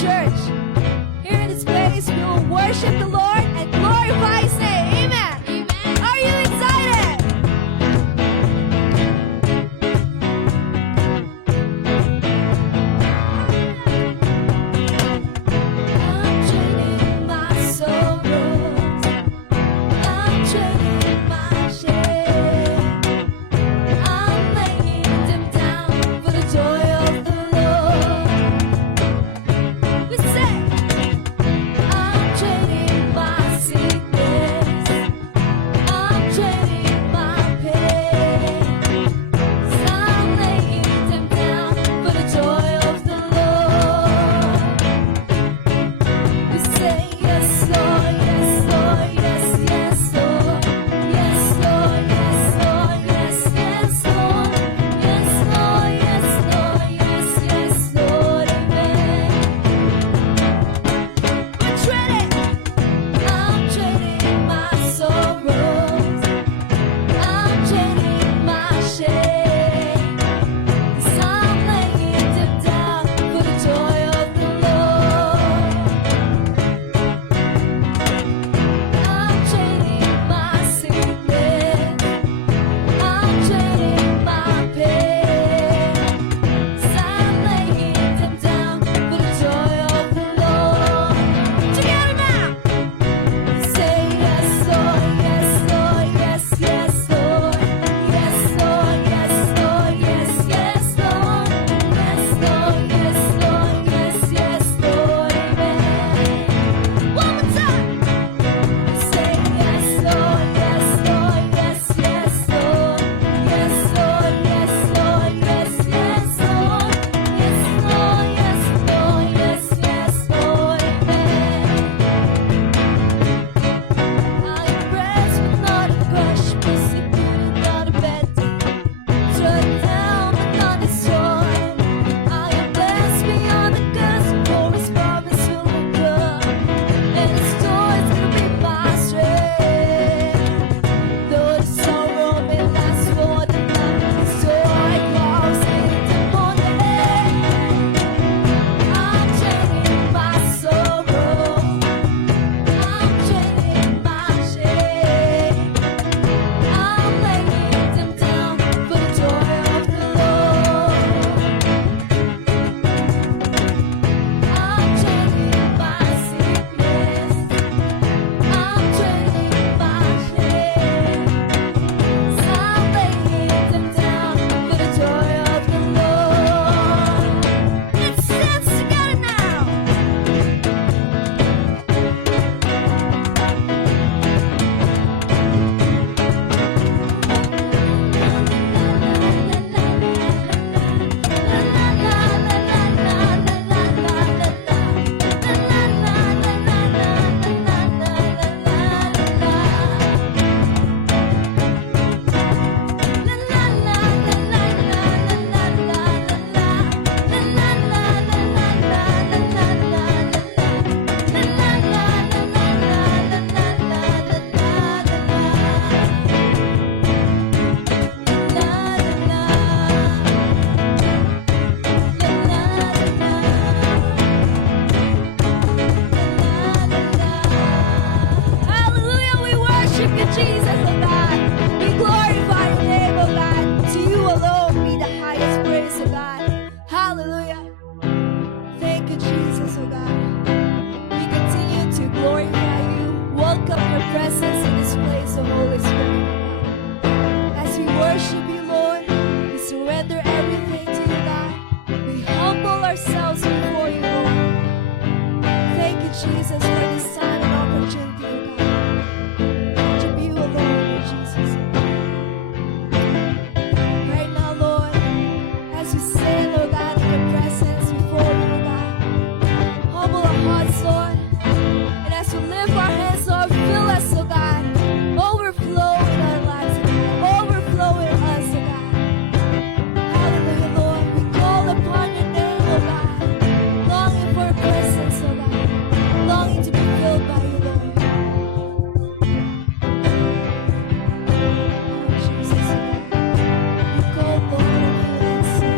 church. Here in this place, we will worship the Lord and glorify His name. Amen. Are you excited? I'm trading my sorrows. I'm trading my shame. I'm laying them down for the joy of the Lord. We say, I'm trading my sickness. I'm trading my pain. 'Cause I'm laying them down for the joy of the Lord. We say, yes, Lord, yes, Lord, yes, yes, Lord. Yes, Lord, yes, Lord, yes, yes, Lord. Yes, Lord, yes, Lord, yes, yes, Lord, amen. We're trading. I'm trading my sorrows. I'm trading my shame. 'Cause I'm laying them down for the joy of the Lord. I'm trading my sickness. I'm trading my pain. 'Cause I'm laying them down for the joy of the Lord. Together now. Say yes, Lord, yes, Lord, yes, yes, Lord. Yes, Lord, yes, Lord, yes, yes, Lord. Yes, Lord, yes, Lord, yes, yes, Lord, amen. One more time. Say yes, Lord, yes, Lord, yes, yes, Lord. Yes, Lord, yes, Lord, yes, yes, Lord. Yes, Lord, yes, Lord, yes, yes, Lord, amen. I am blessed but not a crush, persecuted not a bad struck down but not destroyed. I am blessed beyond the gospel, for His promise will occur, and His joy is gonna be my strength. Though the sorrow may last for the night, His joy comes in the morning. I'm trading my sorrow. I'm trading my shame. I'm laying them down for the joy of the Lord. I'm trading my sickness. I'm trading my shame. 'Cause I'm laying them down for the joy of the Lord. Let's dance together now. Hallelujah, we worship you, Jesus, oh God. We glorify your name, oh God. To you alone be the highest praise, oh God. Hallelujah. Thank you, Jesus, oh God. We continue to glorify you. Welcome your presence in this place, oh Holy Spirit, oh God. As we worship you, Lord, we surrender everything to you, God. We humble ourselves before you, Lord. Thank you, Jesus, for this time and opportunity, oh God. Worship you alone, Lord Jesus. Right now, Lord, as we sit, Lord God, in your presence before you, oh God, humble our hearts, Lord, and as we lift our hands, Lord, fill us, oh God, overflow in our lives, oh God. Overflow in us, oh God. Hallelujah, Lord, we call upon your name, oh God, longing for your presence, oh God, longing to be filled by you, Lord. Oh, Jesus, oh God. We call, Lord, and you answer.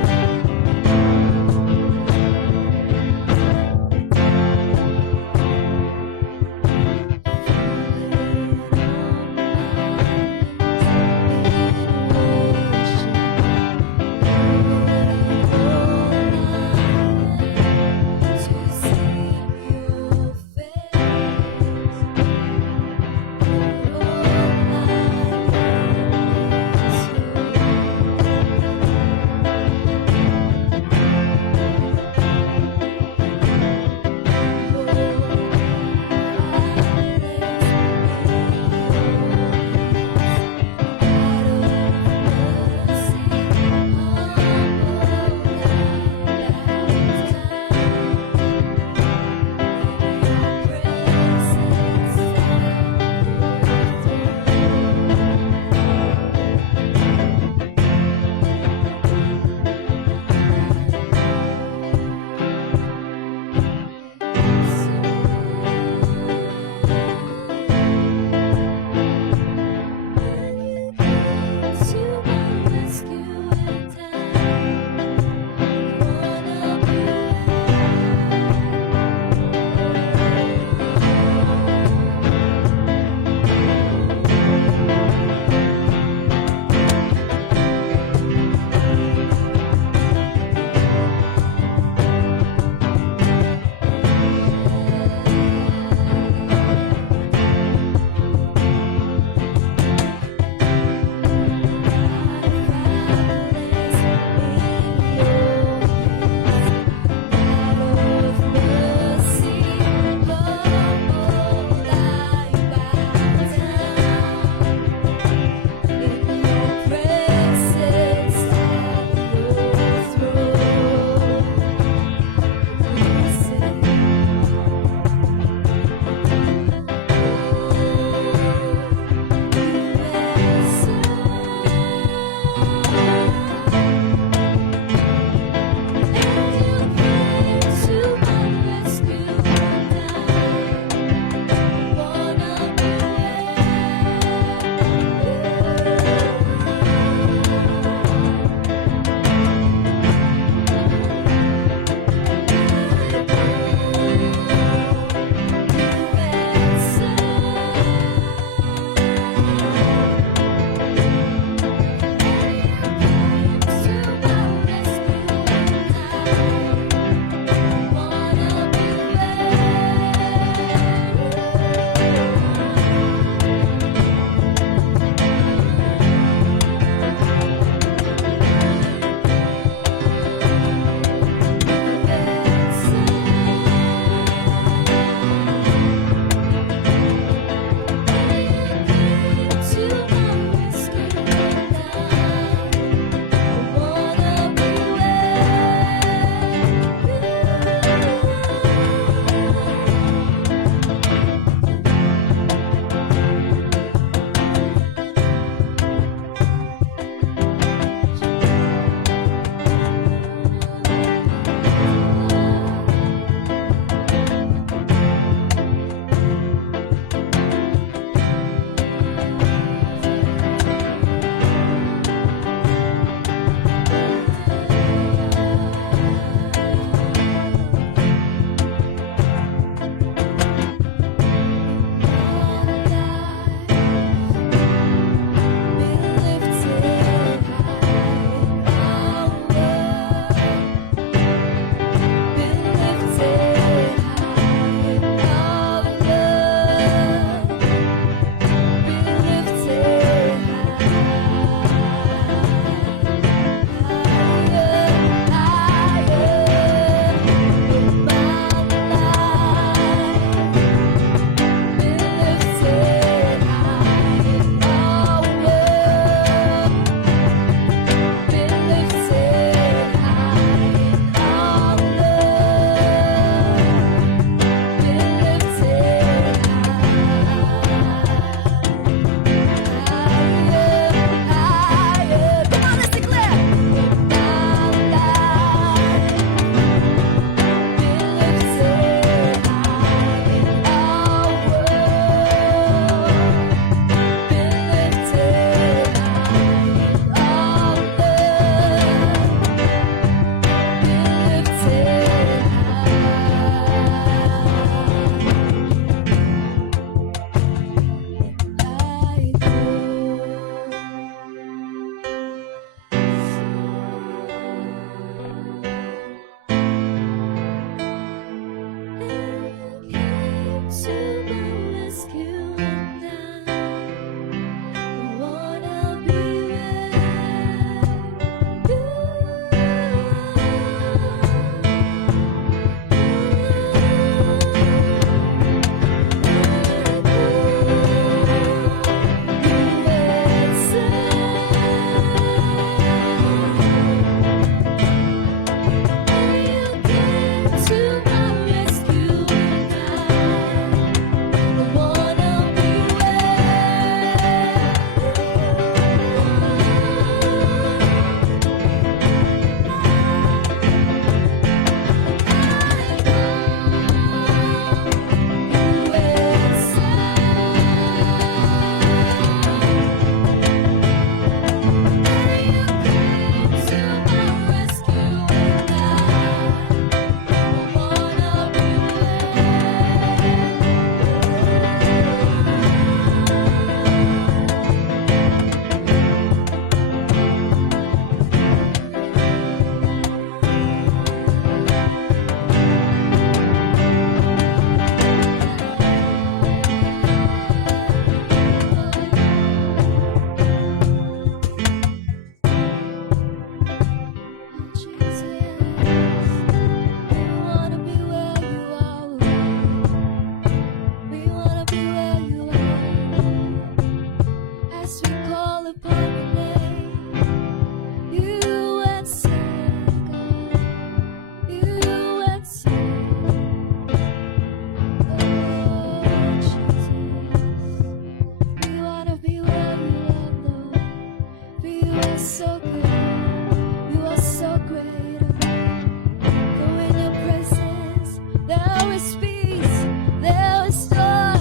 was peace, there was joy,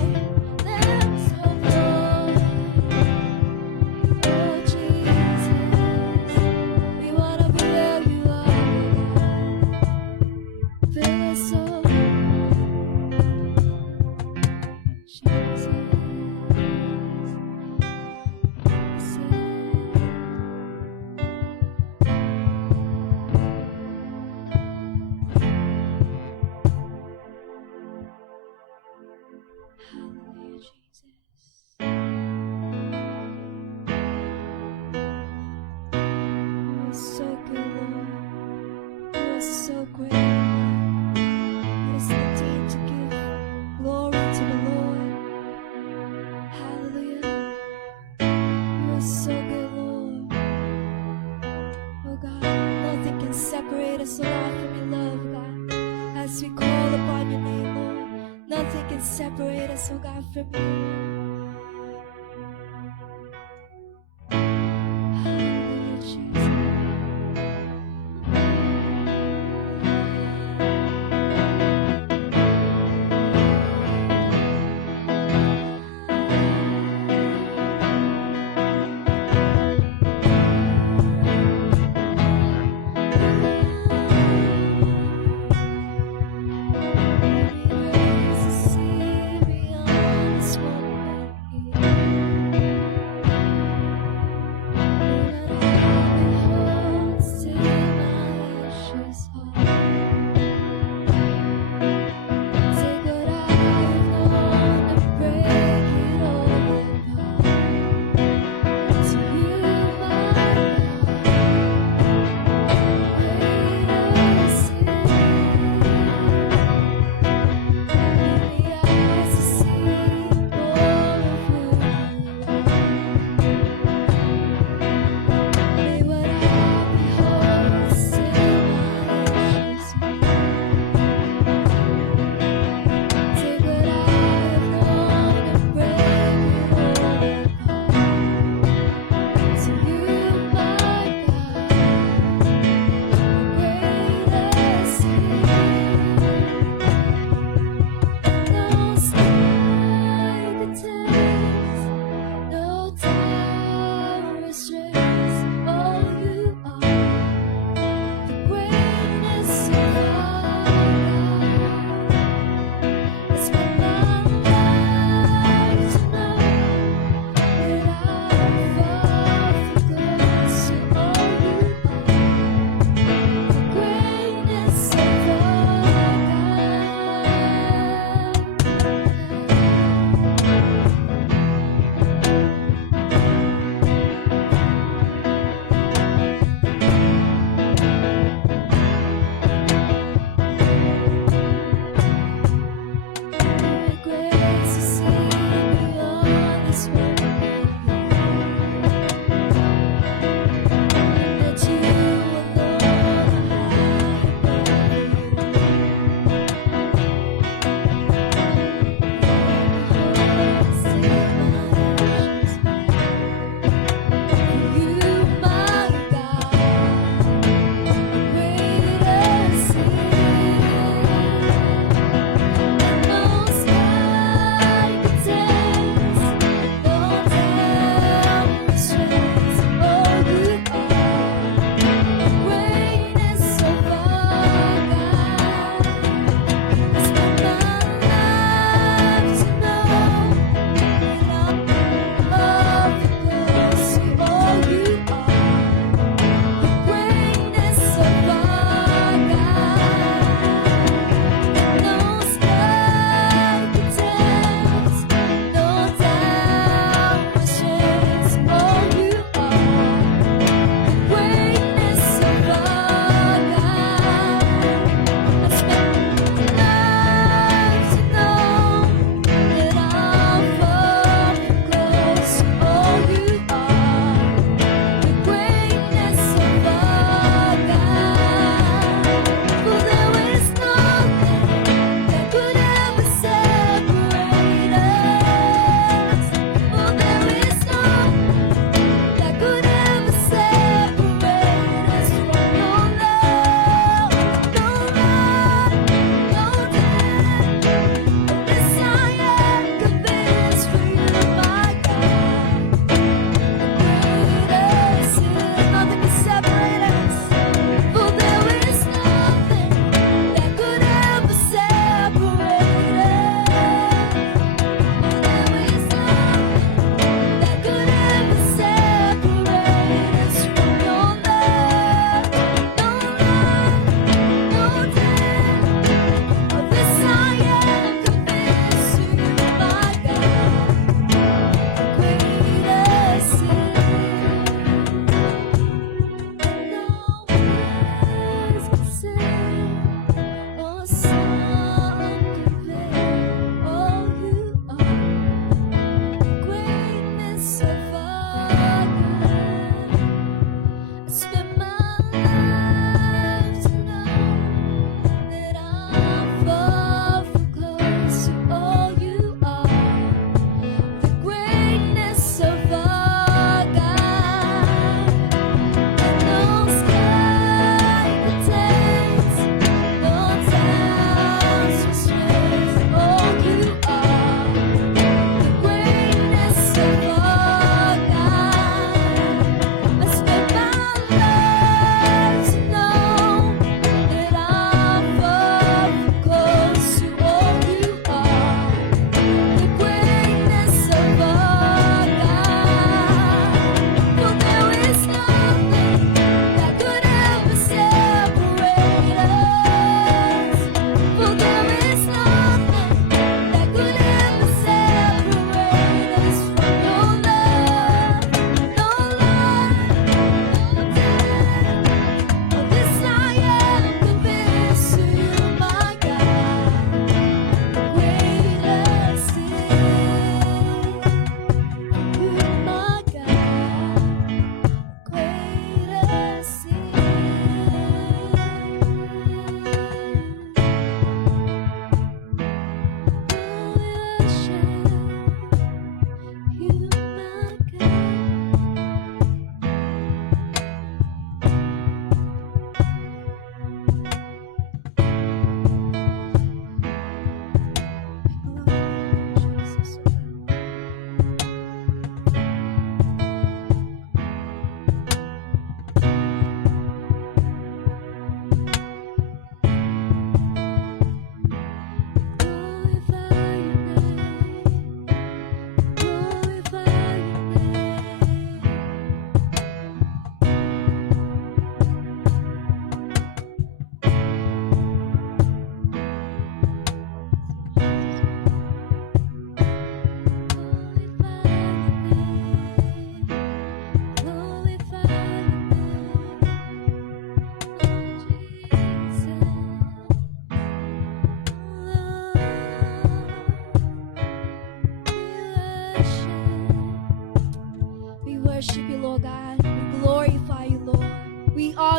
there was hope. Oh Jesus, we wanna be where you are. Fill us up, Jesus. Hallelujah, Jesus. You are so good, Lord. You are so great. Let us continue to give glory to the Lord. Hallelujah. You are so good, Lord. Oh God, nothing can separate us, Lord, from your love, God. As we call upon your name, Lord, nothing can separate us, oh God, from you, Lord. Hallelujah, Jesus. We raise the sea beyond this moment.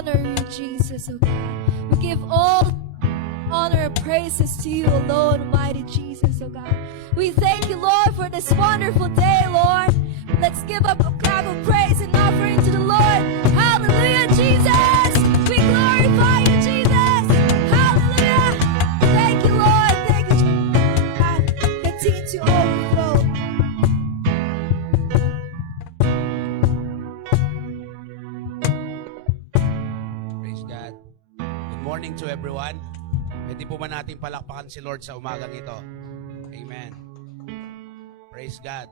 honor you, Jesus, oh God. We give all honor and praises to you alone, mighty Jesus, oh God. We thank you, Lord, for this wonderful day, Lord. Let's give up a clap of praise and offering to the Lord. Hallelujah, Jesus. We glorify you, Jesus. Hallelujah. Thank you, Lord. Thank you, God. Continue to overflow. Praise God. Good morning to everyone. Pwede po ba natin palakpakan si Lord sa umagang ito? Amen. Praise God.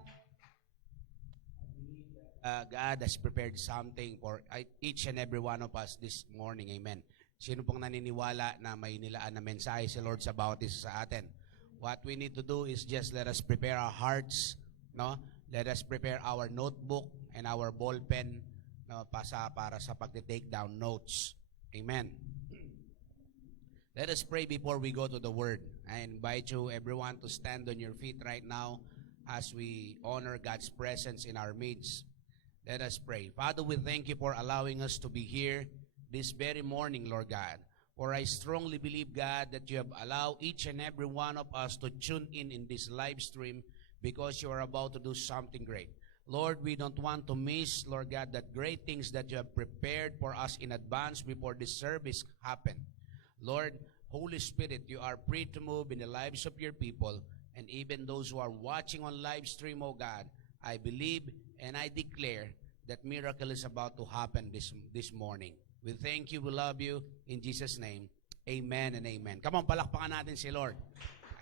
God has prepared something for each and every one of us this morning. Amen. Sino pong naniniwala na may nilaan na mensahe si Lord sa bawat isa sa atin? What we need to do is just let us prepare our hearts, no? Let us prepare our notebook and our ball pen, no, para sa pag-take down notes. Amen. Let us pray before we go to the Word. I invite you, everyone, to stand on your feet right now as we honor God's presence in our midst. Let us pray. Father, we thank you for allowing us to be here this very morning, Lord God. For I strongly believe, God, that you have allowed each and every one of us to tune in this live stream because you are about to do something great. Lord, we don't want to miss, Lord God, that great things that you have prepared for us in advance before this service happen. Lord, Holy Spirit, you are free to move in the lives of your people and even those who are watching on live stream, oh God. I believe and I declare that miracle is about to happen this morning. We thank you, we love you. In Jesus' name, amen and amen. Come on, palakpakan natin si Lord.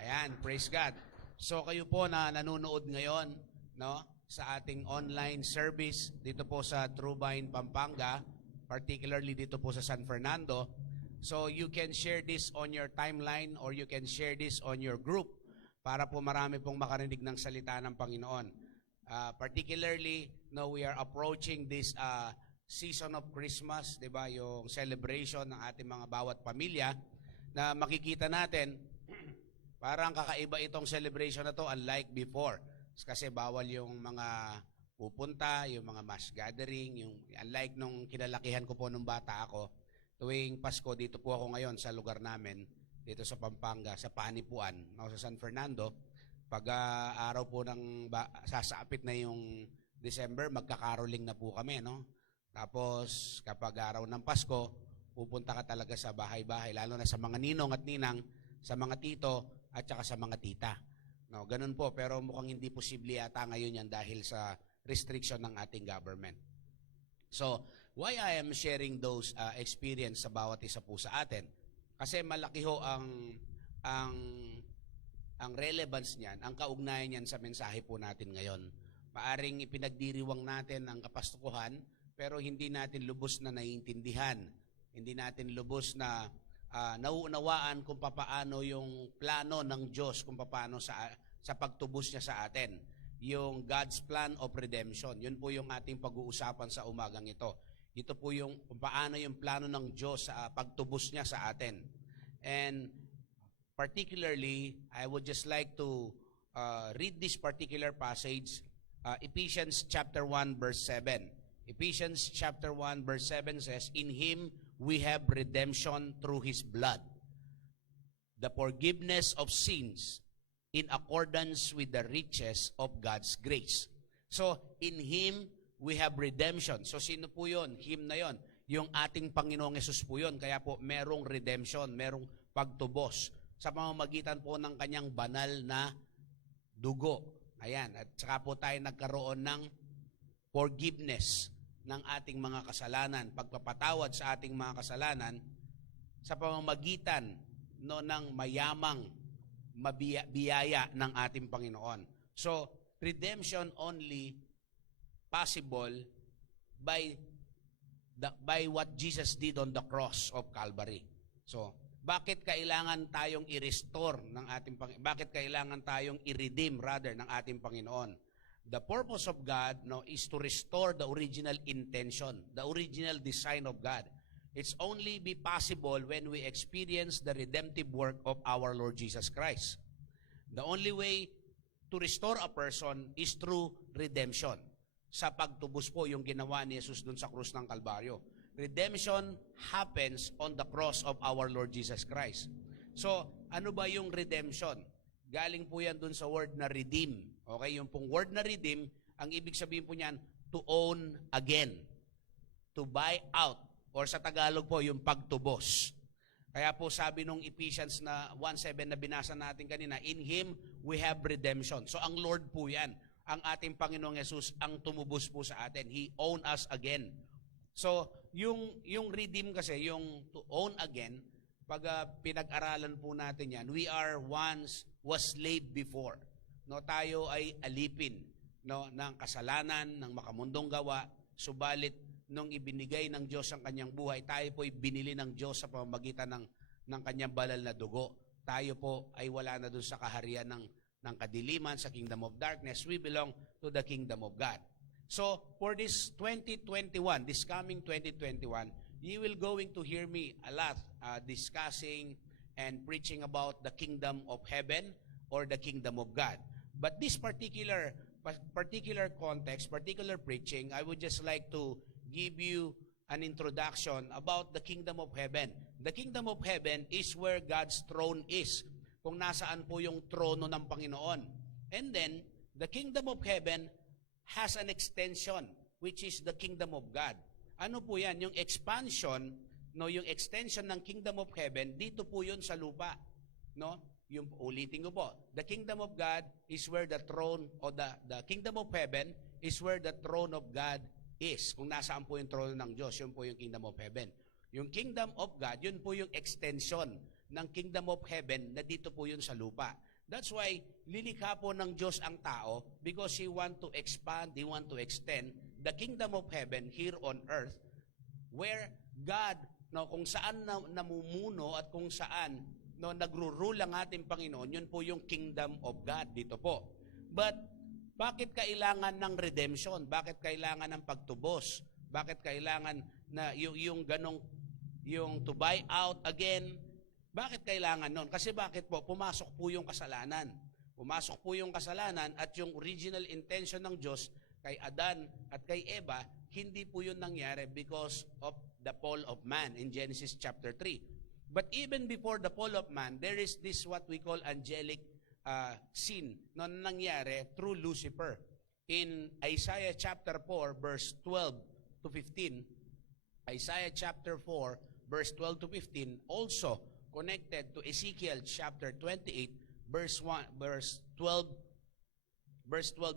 Ayan, praise God. So kayo po na nanonood ngayon, no, sa ating online service dito po sa Truvine, Pampanga, particularly dito po sa San Fernando. So you can share this on your timeline or you can share this on your group para po marami pong makarinig ng salita ng Panginoon. Particularly, no, we are approaching this season of Christmas, 'di ba? Yung celebration ng ating mga bawat pamilya na makikita natin parang kakaiba itong celebration na to unlike before. Kasi bawal yung mga pupunta, yung mga mass gathering, yung unlike nung kinalakihan ko po nung bata ako. Tuwing Pasko dito po ako ngayon sa lugar namin dito sa Pampanga, sa Panipuan, no, sa San Fernando. Pag araw po ng sasapit na yung December, magkakaroling na po kami, no? Tapos kapag araw ng Pasko, pupunta ka talaga sa bahay-bahay, lalo na sa mga ninong at ninang, sa mga tito at saka sa mga tita. No, ganun po, pero mukhang hindi posible yata ngayon yan dahil sa restriction ng ating government. So, why I am sharing those experience sa bawat isa po sa atin? Kasi malaki ho ang relevance niyan, ang kaugnayan niyan sa mensahe po natin ngayon. Maaring ipinagdiriwang natin ang kapastukuhan, pero hindi natin lubos na naiintindihan. Hindi natin lubos na nauunawaan kung papaano yung plano ng Diyos, kung papaano sa pagtubos niya sa atin. Yung God's plan of redemption. Yun po yung ating pag-uusapan sa umagang ito. Ito po yung kung paano yung plano ng Diyos sa pagtubos niya sa atin. And particularly, I would just like to read this particular passage, Ephesians chapter 1 verse 7. Ephesians chapter 1 verse 7 says, "In Him we have redemption through His blood, the forgiveness of sins in accordance with the riches of God's grace." So, in Him we have redemption. So, sino po yun? Him na yon. Yung ating Panginoong Yesus po yun. Kaya po, merong redemption, merong pagtubos sa pamamagitan po ng kanyang banal na dugo. Ayan. At saka po tayo nagkaroon ng forgiveness ng ating mga kasalanan, pagpapatawad sa ating mga kasalanan sa pamamagitan no, ng mayamang biyaya ng ating Panginoon. So, redemption only possible by what Jesus did on the cross of Calvary. So, bakit kailangan tayong i-restore ng ating Panginoon? Bakit kailangan tayong i-redeem rather ng ating Panginoon? The purpose of God is to restore the original intention, the original design of God. It's only be possible when we experience the redemptive work of our Lord Jesus Christ. The only way to restore a person is through redemption. Sa pagtubos po yung ginawa ni Jesus dun sa krus ng Kalbaryo. Redemption happens on the cross of our Lord Jesus Christ. So, ano ba yung redemption? Galing po yan dun sa word na redeem. Okay, yung pong word na redeem, ang ibig sabihin po niyan, to own again. To buy out. Or sa Tagalog po, yung pagtubos. Kaya po sabi nung Ephesians na 1:7 na binasa natin kanina, in Him we have redemption. So ang Lord po yan. Ang ating Panginoong Yesus ang tumubos po sa atin. He owned us again. So yung redeem kasi, yung to own again, pag pinag-aralan po natin yan, we are once was slave before. No, tayo ay alipin, no, ng kasalanan, ng makamundong gawa, subalit nung ibinigay ng Diyos ang kanyang buhay, tayo po ay binili ng Diyos sa pamamagitan ng kanyang banal na dugo. Tayo po ay wala na doon sa kaharian ng kadiliman, sa kingdom of darkness. We belong to the kingdom of God. So, for this 2021, this coming 2021, you will going to hear me a lot discussing and preaching about the kingdom of heaven or the kingdom of God. But this particular context, particular preaching, I would just like to give you an introduction about the kingdom of heaven. The kingdom of heaven is where God's throne is. Kung nasaan po yung trono ng Panginoon. And then, the kingdom of heaven has an extension, which is the kingdom of God. Ano po yan? Yung expansion, no, yung extension ng kingdom of heaven, dito po yun sa lupa. No? Yung ulitin ko po. The kingdom of God is where the throne, or the kingdom of heaven is where the throne of God is. Kung nasaan po yung trono ng Diyos, yun po yung kingdom of heaven. Yung kingdom of God, yun po yung extension ng kingdom of heaven na dito po yun sa lupa. That's why lilikha po ng Diyos ang tao because He want to expand, He want to extend the kingdom of heaven here on earth where God, no, kung saan namumuno at kung saan no, nagro-rule ang ating Panginoon, yun po yung kingdom of God dito po. But bakit kailangan ng redemption? Bakit kailangan ng pagtubos? Bakit kailangan na yung ganong, yung to buy out again? Bakit kailangan nun? Kasi bakit po? Pumasok po yung kasalanan. Pumasok po yung kasalanan at yung original intention ng Diyos kay Adan at kay Eva, hindi po yun nangyari because of the fall of man in Genesis chapter 3. But even before the fall of man, there is this what we call angelic sin na nangyari through Lucifer. In Isaiah chapter 4 verse 12 to 15, Isaiah chapter 4 verse 12 to 15 also connected to Ezekiel chapter 28 verse 12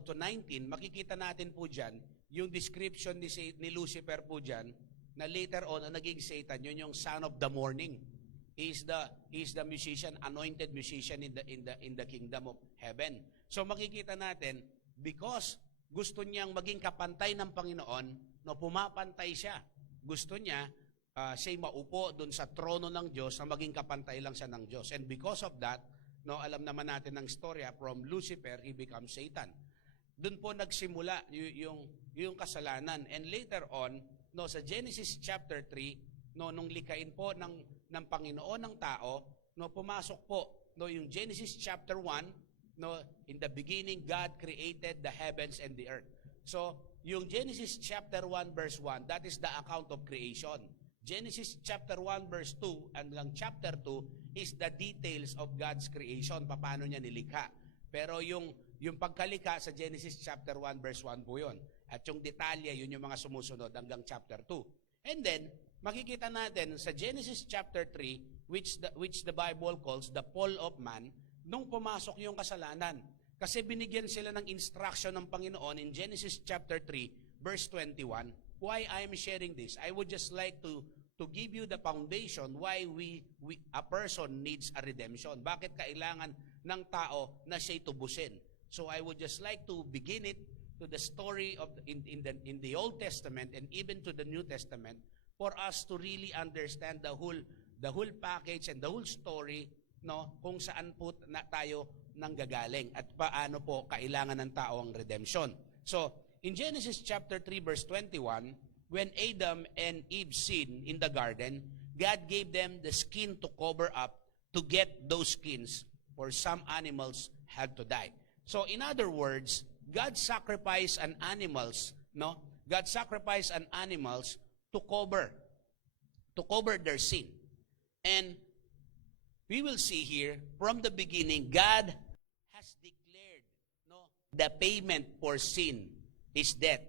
to 19, makikita natin po diyan yung description ni Lucifer po diyan na later on ang naging Satan, yun yung son of the morning. He's the musician, anointed musician in the kingdom of heaven. So makikita natin, because gusto niyang maging kapantay ng Panginoon, no, pumapantay siya. Gusto niya, siya'y maupo doon sa trono ng Diyos na maging kapantay lang siya ng Diyos. And because of that, no, alam naman natin ng storya, from Lucifer, he becomes Satan. Doon po nagsimula yung kasalanan. And later on, no, sa Genesis chapter 3, no, nung likain po ng Panginoon ng tao, no, pumasok po, no, yung Genesis chapter 1, no, in the beginning God created the heavens and the earth. So, yung Genesis chapter 1 verse 1, that is the account of creation. Genesis chapter 1 verse 2 hanggang chapter 2 is the details of God's creation, paano niya nilikha. Pero yung pagkalikha sa Genesis chapter 1 verse 1 po yun. At yung detalye, yun yung mga sumusunod hanggang chapter 2. And then, makikita natin sa Genesis chapter 3, which the Bible calls the fall of man, nung pumasok yung kasalanan. Kasi binigyan sila ng instruction ng Panginoon in Genesis chapter 3, verse 21. Why I am sharing this? I would just like to give you the foundation why a person needs a redemption. Bakit kailangan ng tao na siya'y tubusin? So I would just like to begin it to the story of in the Old Testament and even to the New Testament, for us to really understand the whole package and the whole story, no, kung saan po tayo nanggagaling at paano po kailangan ng tao ang redemption. So, in Genesis chapter 3 verse 21, when Adam and Eve sinned in the garden, God gave them the skin to cover up to get those skins, for some animals had to die. So, in other words, God sacrificed an animals, no? God sacrificed an animals to cover to cover their sin. And we will see here, from the beginning, God has declared, no, the payment for sin is death.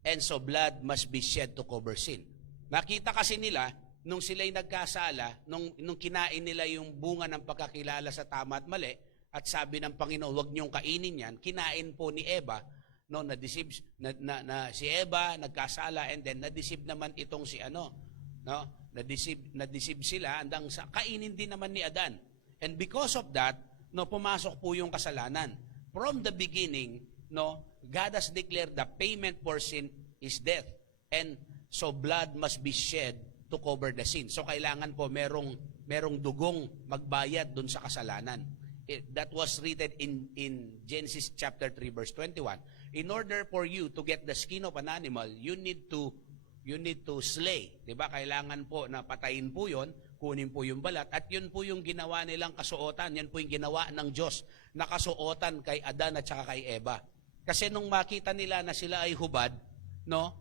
And so blood must be shed to cover sin. Nakita kasi nila, nung sila'y nagkasala, nung kinain nila yung bunga ng pagkakilala sa tama at mali, at sabi ng Panginoon, huwag niyong kainin yan, kinain po ni Eva, no, na-deceive, si Eva nagkasala, and then na-deceive naman itong si no, na-deceive sila, andang sa kainin din naman ni Adan. And because of that, no, pumasok po yung kasalanan. From the beginning, no, God has declared the payment for sin is death. And so blood must be shed to cover the sin. So kailangan po merong dugong magbayad dun sa kasalanan. That was written in Genesis chapter 3 verse 21. In order for you to get the skin of an animal, you need to slay. 'Di ba? Kailangan po na patayin po 'yon, kunin po yung balat, at 'yun po yung ginawa nilang kasuotan. Yan po yung ginawa ng Diyos na kasuotan kay Adan at saka kay Eva. Kasi nung makita nila na sila ay hubad, no?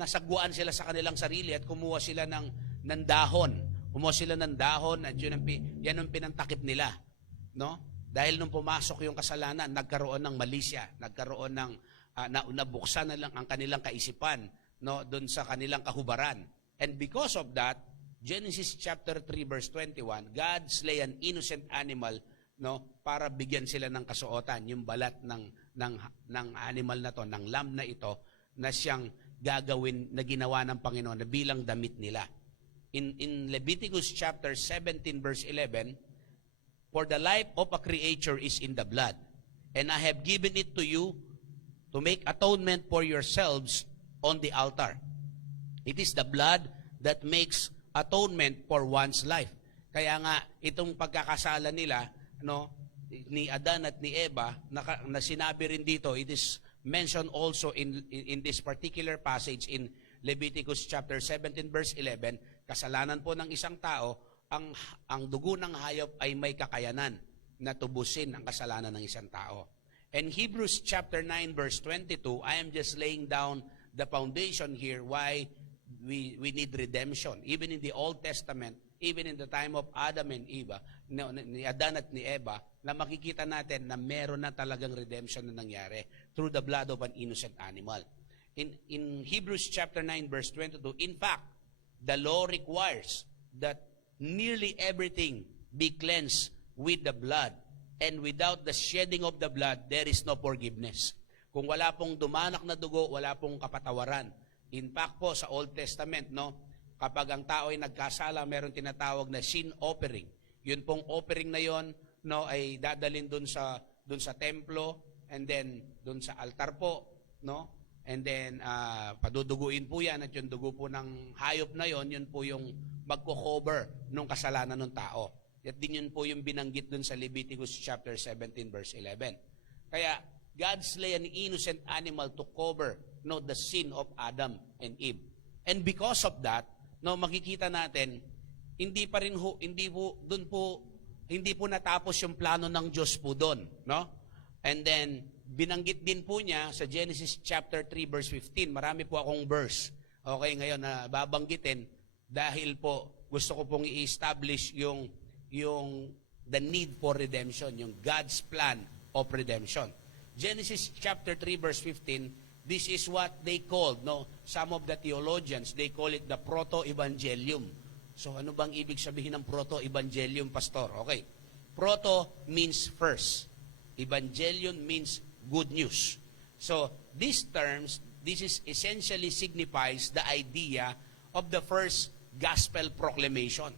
Nasagwaan sila sa kanilang sarili at kumuha sila ng dahon. Kumuha sila ng dahon at yan ang pinantakip nila, no? Dahil nung pumasok yung kasalanan, nagkaroon ng malisya, nagkaroon ng nabuksan na lang ang kanilang kaisipan, no, doon sa kanilang kahubaran. And because of that, Genesis chapter 3 verse 21, God slay an innocent animal, no, para bigyan sila ng kasuotan, yung balat ng animal na to, ng lamb na ito, na siyang gagawin na ginawa ng Panginoon na bilang damit nila. In Leviticus chapter 17 verse 11, for the life of a creature is in the blood, and I have given it to you to make atonement for yourselves on the altar. It is the blood that makes atonement for one's life. Kaya nga itong pagkakasala nila, no, ni Adan at ni Eva, na sinabi rin dito, it is mentioned also in this particular passage in Leviticus chapter 17 verse 11, kasalanan po ng isang tao, ang dugo ng hayop ay may kakayanan na tubusin ang kasalanan ng isang tao. And Hebrews chapter 9 verse 22, I am just laying down the foundation here why we need redemption. Even in the Old Testament, even in the time of Adam and Eve, ni Adan at ni Eva, na makikita natin na meron na talagang redemption na nangyari through the blood of an innocent animal. In Hebrews chapter 9 verse 22, in fact, the law requires that nearly everything be cleansed with the blood, and without the shedding of the blood, there is no forgiveness. Kung wala pong dumanak na dugo, wala pong kapatawaran. In fact po, sa Old Testament, no, kapag ang tao ay nagkasala, meron tinatawag na sin offering. Yun pong offering na yon, no, ay dadalhin dun sa templo, and then dun sa altar po, no? And then paduduguin po yan, at yung dugo po ng hayop na yon, yun po yung magko-cover ng kasalanan ng tao. At din yun po yung binanggit dun sa Leviticus chapter 17 verse 11. Kaya God slay an innocent animal to cover, no, the sin of Adam and Eve. And because of that, no, makikita natin hindi po natapos yung plano ng Diyos po doon, no? And then binanggit din po niya sa Genesis chapter 3 verse 15. Marami po akong verse, okay, ngayon na babanggitin dahil po gusto ko pong i-establish yung the need for redemption, yung God's plan of redemption. Genesis chapter 3 verse 15, this is what they called, no, some of the theologians, they call it the proto-evangelium. So ano bang ibig sabihin ng proto-evangelium, pastor? Okay. Proto means first. Evangelion means good news. So these terms, this is essentially signifies the idea of the first gospel proclamation.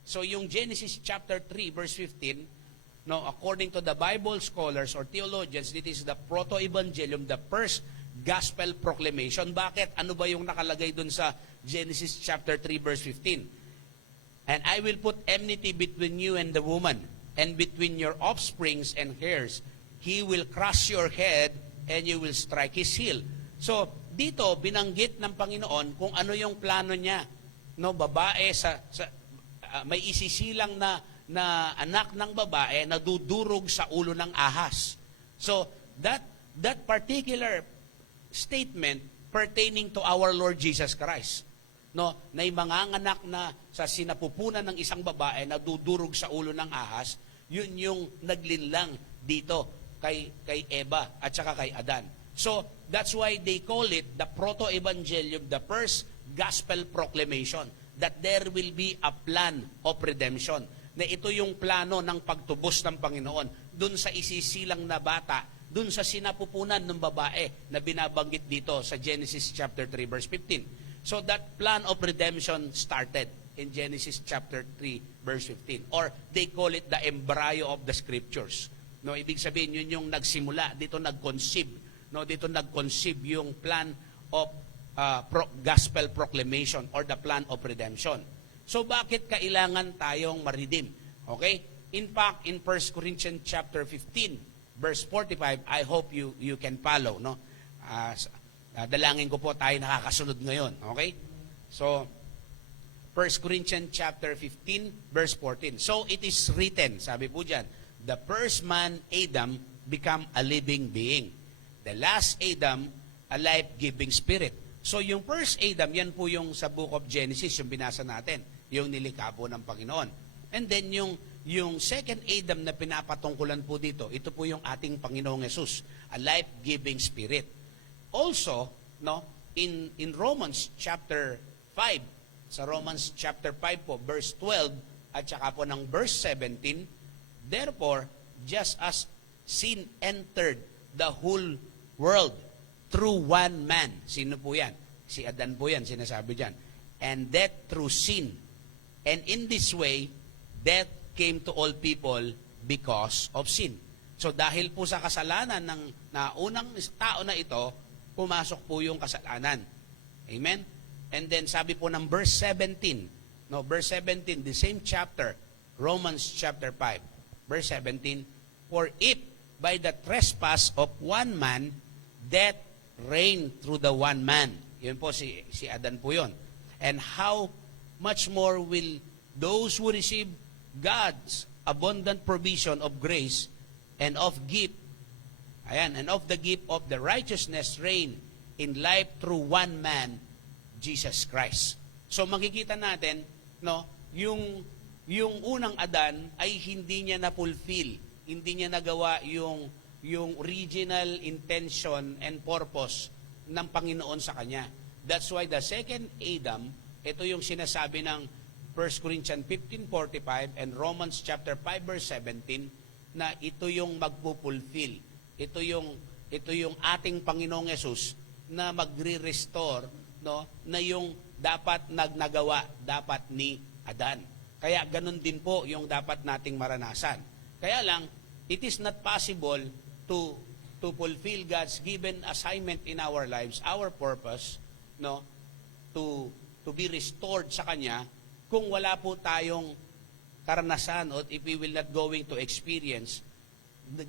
So yung Genesis chapter 3 verse 15, no, according to the Bible scholars or theologians, it is the proto-evangelium, the first gospel proclamation. Bakit? Ano ba yung nakalagay dun sa Genesis chapter 3 verse 15? And I will put enmity between you and the woman, and between your offsprings and hers. He will crush your head, and you will strike his heel. So, dito, binanggit ng Panginoon kung ano yung plano niya. No, babae, may isisilang na anak ng babae na dudurog sa ulo ng ahas. So, that particular statement pertaining to our Lord Jesus Christ. no, na manganganak na sa sinapupunan ng isang babae na dudurog sa ulo ng ahas, yun yung naglinlang dito kay Eva at saka kay Adan. So, that's why they call it the proto-evangelium, the first gospel proclamation, that there will be a plan of redemption. Na ito yung plano ng pagtubos ng Panginoon dun sa isisilang na bata, dun sa sinapupunan ng babae na binabanggit dito sa Genesis chapter 3 verse 15. So that plan of redemption started in Genesis chapter 3 verse 15. Or they call it the embryo of the scriptures. No, ibig sabihin yun yung nagsimula, dito nag-conceive, no, dito nag-conceive yung plan of gospel proclamation or the plan of redemption. So bakit kailangan tayong ma-redeem? Okay? In fact, in 1 Corinthians chapter 15 verse 45, I hope you can follow, no? Dalangin ko po tayo nakakasunod ngayon, okay? So 1 Corinthians chapter 15 verse 14. So it is written, sabi po diyan, the first man, Adam, become a living being. The last Adam, a life-giving spirit. So yung first Adam, yan po yung sa book of Genesis, yung binasa natin, yung nilikha po ng Panginoon. And then yung second Adam na pinapatungkulan po dito, ito po yung ating Panginoong Yesus, a life-giving spirit. Also, no, in Romans chapter 5, sa Romans chapter 5 po, verse 12, at saka po ng verse 17, therefore, just as sin entered the whole world through one man. Sino po yan? Si Adan po yan, sinasabi dyan. And death through sin. And in this way, death came to all people because of sin. So dahil po sa kasalanan ng unang tao na ito, pumasok po yung kasalanan. Amen? And then sabi po ng verse 17, no, verse 17, the same chapter, Romans chapter 5, verse 17, for if by the trespass of one man, death reigned through the one man. Yun po si Adan po yun. And how much more will those who receive God's abundant provision of grace and of gift, and of the gift of the righteousness reign in life through one man, Jesus Christ. So makikita natin, no, yung unang Adan ay hindi niya na-fulfill, hindi niya nagawa yung original intention and purpose ng Panginoon sa kanya. That's why the second Adam, ito yung sinasabi ng 1 Corinthians 15:45 and Romans chapter 5 verse 17, na ito yung magpupulfill. Ito yung ating Panginoong Yesus na magre-restore, no, na yung dapat nagawa dapat ni Adan. Kaya ganun din po yung dapat nating maranasan. Kaya lang, it is not possible to fulfill God's given assignment in our lives, our purpose, no, to be restored sa Kanya, kung wala po tayong karanasan or if we will not going to experience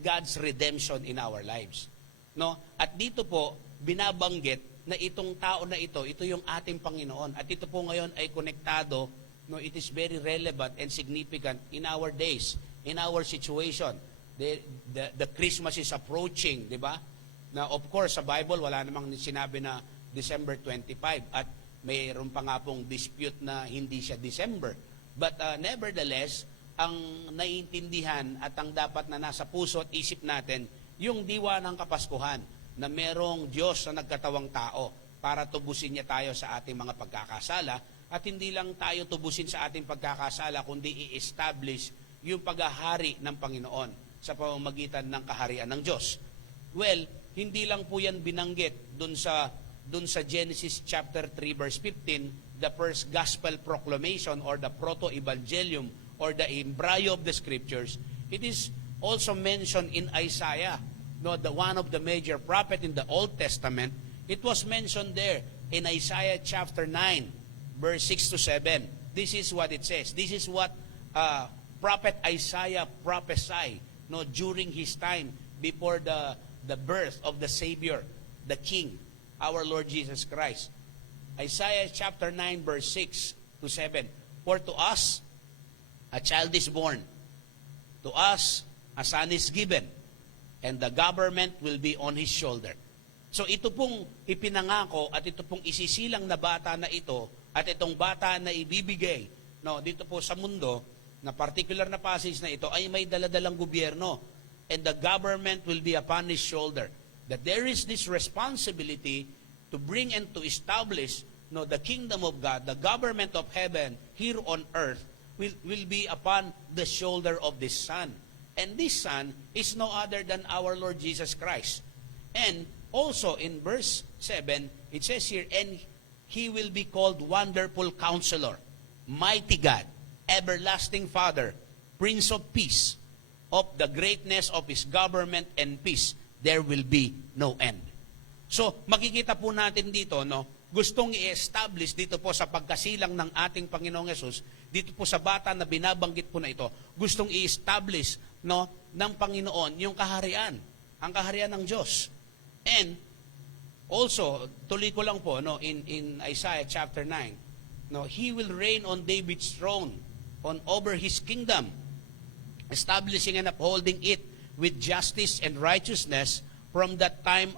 God's redemption in our lives. No? At dito po, binabanggit na itong tao na ito yung ating Panginoon. At ito po ngayon ay konektado. No, it is very relevant and significant in our days, in our situation. The Christmas is approaching, di ba? Na of course, sa Bible, wala namang sinabi na December 25 at mayroon pa nga pong dispute na hindi siya December. But nevertheless, ang naiintindihan at ang dapat na nasa puso at isip natin, yung diwa ng Kapaskuhan, na merong Diyos na nagkatawang tao para tubusin niya tayo sa ating mga pagkakasala. At hindi lang tayo tubusin sa ating pagkakasala, kundi i-establish yung paghahari ng Panginoon sa pamamagitan ng kaharian ng Diyos. Well, hindi lang po yan binanggit dun sa Genesis chapter 3 verse 15, the first gospel proclamation or the proto-evangelium or the embryo of the scriptures. It is also mentioned in Isaiah, no, the one of the major prophet in the Old Testament. It was mentioned there in Isaiah chapter 9 verse 6 to 7. This is what it says. This is what Prophet Isaiah prophesied, no, during his time before the birth of the Savior, the King, our Lord Jesus Christ. Isaiah chapter 9 verse 6 to 7. For to us a child is born, to us a son is given, and the government will be on his shoulder. So ito pong ipinangako at ito pong isisilang na bata na ito At itong bata na ibibigay dito po sa mundo, na particular na passage na ito, ay may daladalang gobyerno. And the government will be upon his shoulder. That there is this responsibility to bring and to establish the kingdom of God, the government of heaven here on earth will be upon the shoulder of this Son. And this Son is no other than our Lord Jesus Christ. And also in verse 7, it says here, and He will be called Wonderful Counselor, Mighty God, Everlasting Father, Prince of Peace. Of the greatness of His government and peace, there will be no end. So, makikita po natin dito, gustong i-establish dito po sa pagkasilang ng ating Panginoong Yesus, dito po sa bata na binabanggit po na ito, gustong i-establish ng Panginoon yung kaharian, ang kaharian ng Diyos. And also, tuloy ko lang po in Isaiah chapter 9, He will reign on David's throne, over His kingdom, establishing and upholding it with justice and righteousness from that time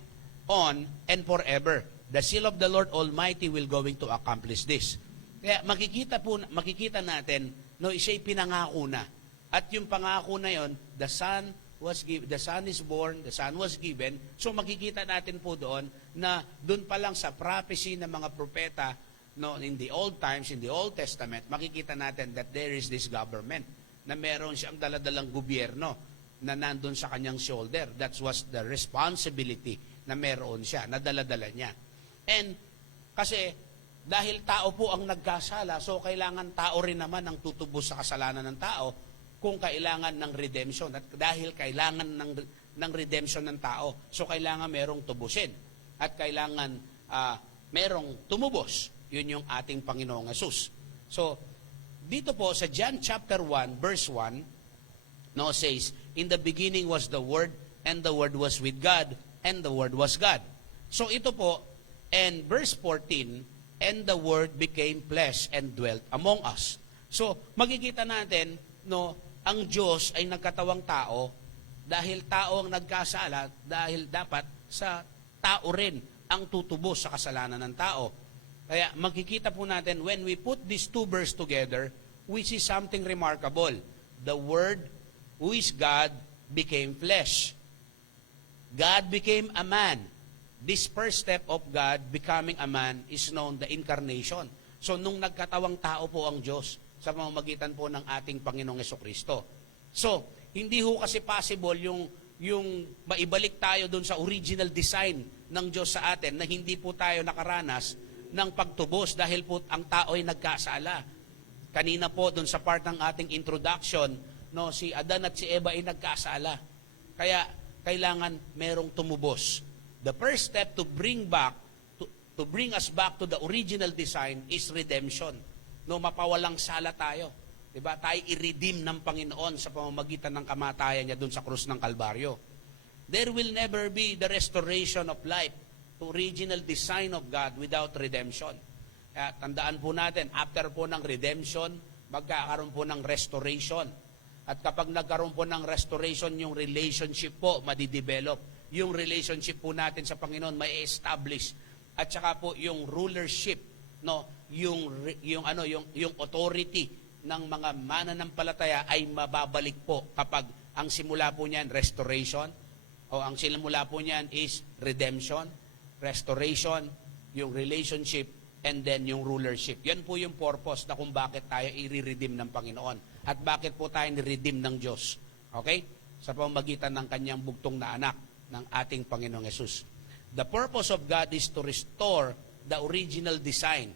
on and forever. The seal of the Lord Almighty will going to accomplish this. Kaya makikita natin, siya'y pinangako na. At yung pangako na yon, the Son is born, the Son was given. So makikita natin po doon na doon pa lang sa prophecy ng mga propeta, in the old times, in the Old Testament, makikita natin that there is this government, na meron siyang daladalang gobyerno na nandun sa kanyang shoulder. That was the responsibility na meron siya, na daladala niya. And kasi dahil tao po ang nagkasala, so kailangan tao rin naman ang tutubos sa kasalanan ng tao kung kailangan ng redemption. At dahil kailangan ng redemption ng tao, so kailangan merong tubusin. At kailangan merong tumubos. Yun yung ating Panginoong Yesus. So, dito po sa John chapter 1, verse 1, says, in the beginning was the Word, and the Word was with God, and the Word was God. So ito po, and verse 14, and the Word became flesh and dwelt among us. So, makikita natin, ang Diyos ay nagkatawang tao, dahil tao ang nagkasala, dahil dapat sa tao rin ang tutubos sa kasalanan ng tao. Kaya makikita po natin, when we put these two verses together, we see something remarkable. The Word, who is God, became flesh. God became a man. This first step of God becoming a man is known the incarnation. So nung nagkatawang tao po ang Diyos sa pamamagitan po ng ating Panginoong Jesucristo. So, hindi ho kasi possible yung maibalik tayo dun sa original design ng Diyos sa atin na hindi po tayo nakaranas ng pagtubos dahil po ang tao ay nagkasala. Kanina po dun sa part ng ating introduction, si Adan at si Eva ay nagkasala. Kaya kailangan merong tumubos. The first step to bring us back to the original design is redemption. Mapawalang sala tayo. Diba? Tayo i-redeem ng Panginoon sa pamamagitan ng kamatayan niya dun sa krus ng Kalbaryo. There will never be the restoration of life to original design of God without redemption. Kaya tandaan po natin, after po ng redemption, magkakaroon po ng restoration. At kapag nagkaroon po ng restoration, yung relationship po madidevelop. Yung relationship po natin sa Panginoon may establish. At saka po yung rulership, yung authority ng mga mananampalataya ay mababalik po kapag ang simula po niyan restoration o ang simula po niyan is redemption, restoration, yung relationship, and then yung rulership. Yan po yung purpose na kung bakit tayo i-redeem ng Panginoon at bakit po tayo ni-redeem ng Diyos. Okay? Sa pamamagitan ng kanyang bugtong na anak ng ating Panginoong Yesus. The purpose of God is to restore the original design.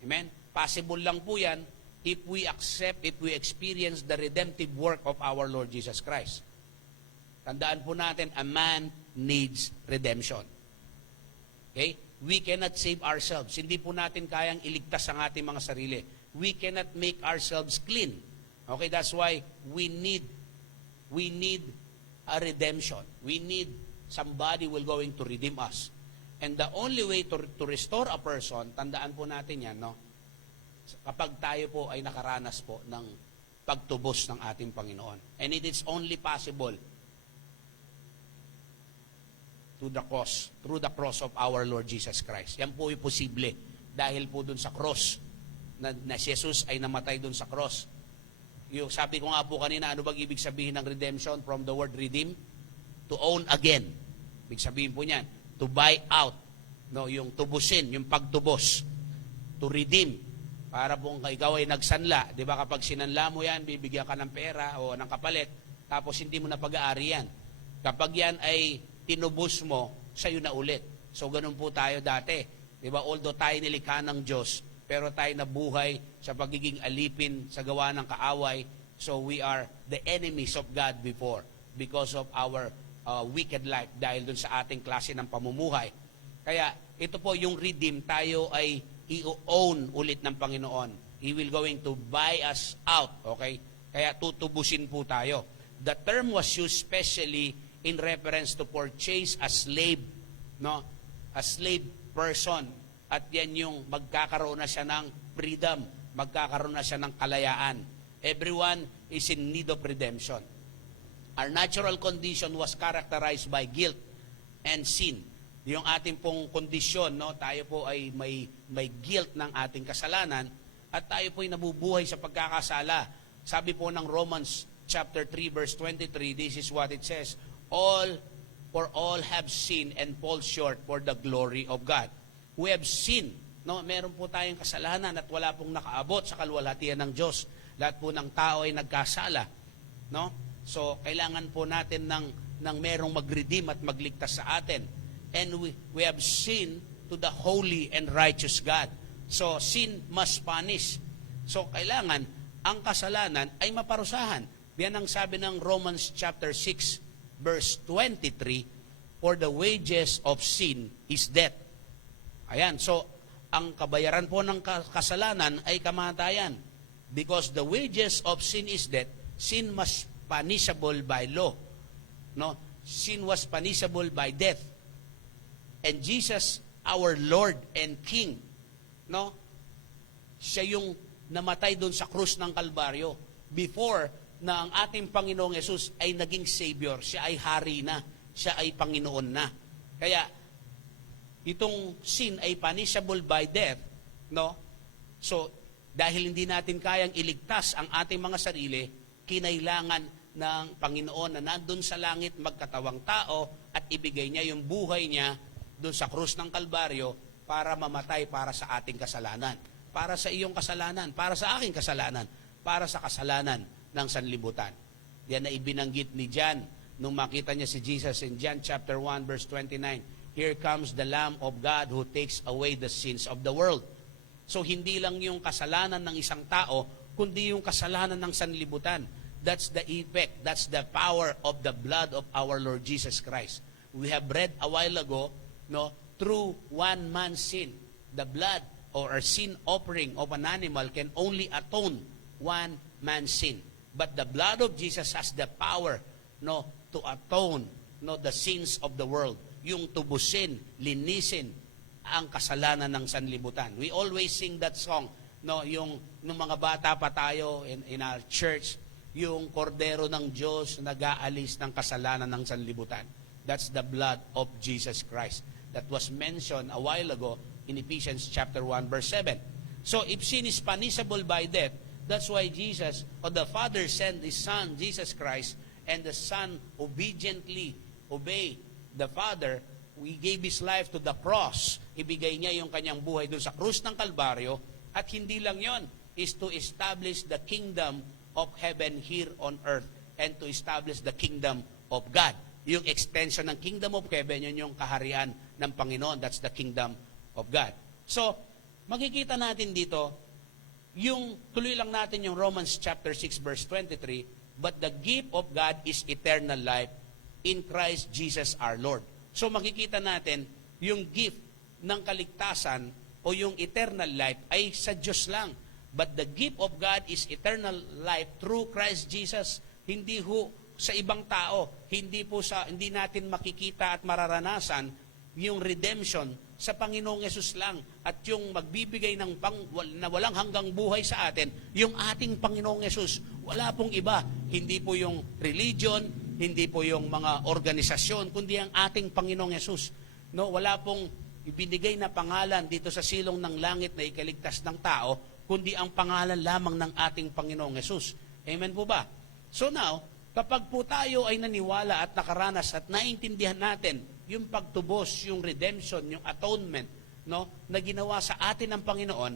Amen? Possible lang po yan if we experience the redemptive work of our Lord Jesus Christ. Tandaan po natin, a man needs redemption. Okay? We cannot save ourselves. Hindi po natin kayang iligtas ang ating mga sarili. We cannot make ourselves clean. Okay, that's why we need a redemption. We need somebody will going to redeem us. And the only way to restore a person, tandaan po natin yan, kapag tayo po ay nakaranas po ng pagtubos ng ating Panginoon. And it is only possible through the cross of our Lord Jesus Christ. Yan po yung posible dahil po dun sa cross na si Jesus ay namatay doon sa cross. Yung sabi ko nga po kanina, ano bang ibig sabihin ng redemption from the word redeem? To own again. Ibig sabihin po niyan, to buy out. No, yung tubusin, yung pagtubos. To redeem. Para po kung ikaw ay nagsanla, di ba kapag sinanla mo yan, bibigyan ka ng pera o ng kapalit, tapos hindi mo na pag-aari yan. Kapag yan ay tinubos mo, sa'yo na ulit. So ganun po tayo dati. Di ba? Although tayo nilikha ng Diyos, pero tayo nabuhay sa pagiging alipin sa gawa ng kaaway. So we are the enemies of God before because of our wicked life dahil dun sa ating klase ng pamumuhay. Kaya ito po yung redeem, tayo ay i-own ulit ng Panginoon. He will going to buy us out. Okay? Kaya tutubusin po tayo. The term was used specially in reference to purchase a slave. No? A slave person. At yan yung magkakaroon na siya ng freedom, magkakaroon na siya ng kalayaan. Everyone is in need of redemption. Our natural condition was characterized by guilt and sin. Yung ating pong kondisyon, no, tayo po ay may guilt ng ating kasalanan at tayo po ay nabubuhay sa pagkakasala. Sabi po ng Romans chapter 3 verse 23, this is what it says, For all have sinned and fall short for the glory of God. We have sinned. No, meron po tayong kasalanan at wala pong nakaabot sa kaluwalhatian ng Diyos. Lahat po ng tao ay nagkasala. No? So, kailangan po natin ng merong mag-redeem at magligtas sa atin. And we have sinned to the holy and righteous God. So, sin must punish. So, kailangan ang kasalanan ay maparusahan. Yan ang sabi ng Romans chapter 6 verse 23, For the wages of sin is death. Ayan, so ang kabayaran po ng kasalanan ay kamatayan. Because the wages of sin is death, sin was punishable by law. No? Sin was punishable by death. And Jesus, our Lord and King, no? Siya yung namatay doon sa krus ng Kalbaryo before na ang ating Panginoong Yesus ay naging Savior. Siya ay hari na. Siya ay Panginoon na. Kaya itong sin ay punishable by death, no? So, dahil hindi natin kayang iligtas ang ating mga sarili, kinailangan ng Panginoon na nandun sa langit magkatawang tao at ibigay niya yung buhay niya doon sa krus ng Kalbaryo para mamatay para sa ating kasalanan. Para sa iyong kasalanan, para sa aking kasalanan, para sa kasalanan ng sanlibutan. Yan na ibinanggit ni John nung makita niya si Jesus in John chapter 1 verse 29. Here comes the Lamb of God who takes away the sins of the world. So hindi lang yung kasalanan ng isang tao, kundi yung kasalanan ng sanlibutan. That's the effect, that's the power of the blood of our Lord Jesus Christ. We have read a while ago, no, through one man's sin, the blood or a sin offering of an animal can only atone one man's sin. But the blood of Jesus has the power, no, to atone, no, the sins of the world. Yung tubusin, linisin ang kasalanan ng sanlibutan. We always sing that song, no, yung nung mga bata pa tayo in our church, yung kordero ng Diyos nag-aalis ng kasalanan ng sanlibutan. That's the blood of Jesus Christ. That was mentioned a while ago in Ephesians chapter 1 verse 7. So if sin is punishable by death, that's why Jesus, or the Father sent His Son, Jesus Christ, and the Son obediently obeyed the Father. He gave His life to the cross. Ibigay niya yung kanyang buhay doon sa krus ng Kalbaryo. At hindi lang yon, is to establish the kingdom of heaven here on earth and to establish the kingdom of God. Yung extension ng kingdom of heaven, yun yung kaharian ng Panginoon. That's the kingdom of God. So, makikita natin dito, yung tuloy lang natin yung Romans chapter 6 verse 23, but the gift of God is eternal life in Christ Jesus our Lord. So makikita natin, yung gift ng kaligtasan o yung eternal life ay sa Diyos lang. But the gift of God is eternal life through Christ Jesus. Hindi ho sa ibang tao, hindi natin makikita at mararanasan yung redemption sa Panginoong Yesus lang. At yung magbibigay ng na walang hanggang buhay sa atin, yung ating Panginoong Yesus. Wala pong iba. Hindi po yung religion, hindi po yung mga organisasyon, kundi ang ating Panginoong Yesus. No, wala pong ibinigay na pangalan dito sa silong ng langit na ikaligtas ng tao, kundi ang pangalan lamang ng ating Panginoong Yesus. Amen po ba? So now, kapag po tayo ay naniwala at nakaranas at naintindihan natin yung pagtubos, yung redemption, yung atonement, no, na ginawa sa atin ng Panginoon,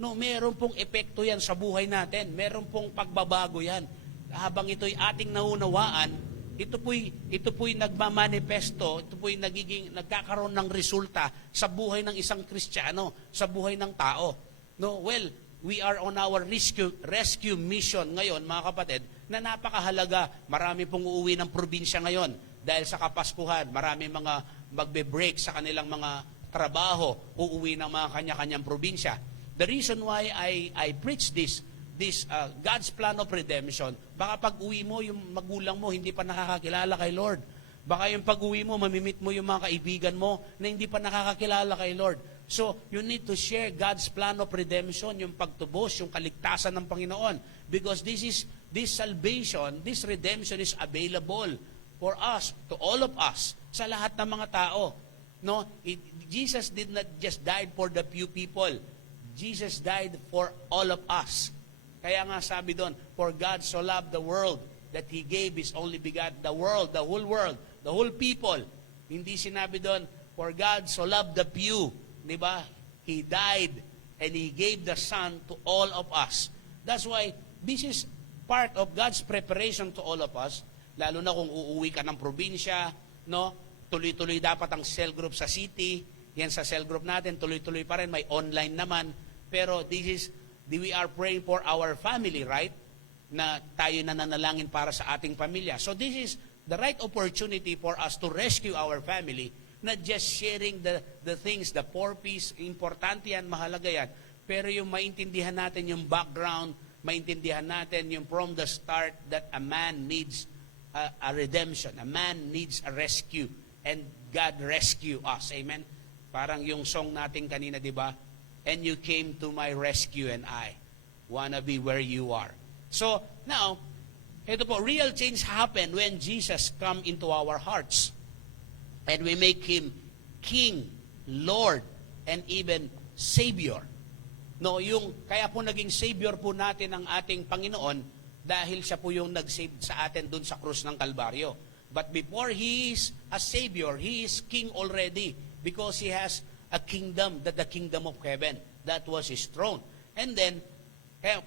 no, meron pong epekto yan sa buhay natin. Meron pong pagbabago yan. Habang ito'y ating naunawaan, ito po'y nagmamanifesto, ito po'y nagkakaroon ng resulta sa buhay ng isang Kristiyano, sa buhay ng tao. No, well, we are on our rescue mission ngayon, mga kapatid, na napakahalaga. Marami pong uuwi ng probinsya ngayon dahil sa Kapaskuhan. Marami mga magbe-break sa kanilang mga trabaho, uuwi ng mga kanya-kanyang probinsya. The reason why I preach this God's plan of redemption, baka pag-uwi mo, yung magulang mo hindi pa nakakakilala kay Lord. Baka yung pag-uwi mo, mamimit mo yung mga kaibigan mo na hindi pa nakakakilala kay Lord. So, you need to share God's plan of redemption, yung pagtubos, yung kaligtasan ng Panginoon. Because this salvation, this redemption is available for us, to all of us, sa lahat ng mga tao. No, Jesus did not just die for the few people. Jesus died for all of us. Kaya nga sabi doon, for God so loved the world that He gave His only begotten, the world, the whole people. Hindi sinabi doon, for God so loved the few. Diba? He died and He gave the Son to all of us. That's why this is part of God's preparation to all of us, lalo na kung uuwi ka ng probinsya, no? Tuloy-tuloy dapat ang cell group sa city. Yan sa cell group natin, tuloy-tuloy pa rin, may online naman. Pero we are praying for our family, right? Na tayo nananalangin para sa ating pamilya. So this is the right opportunity for us to rescue our family, not just sharing the things, the purpose, importante yan, mahalaga yan. Pero yung maintindihan natin yung background, maintindihan natin yung from the start that a man needs a redemption, a man needs a rescue, and God rescue us. Amen? Parang yung song natin kanina, di ba? And you came to my rescue and I wanna be where you are. So, now, ito po, real change happened when Jesus come into our hearts. And we make Him King, Lord, and even Savior. No, kaya po naging Savior po natin ang ating Panginoon dahil siya po yung nag-save sa atin dun sa krus ng Kalbaryo. But before He is a Savior, He is King already because He has a kingdom, the kingdom of heaven. That was His throne. And then, kaya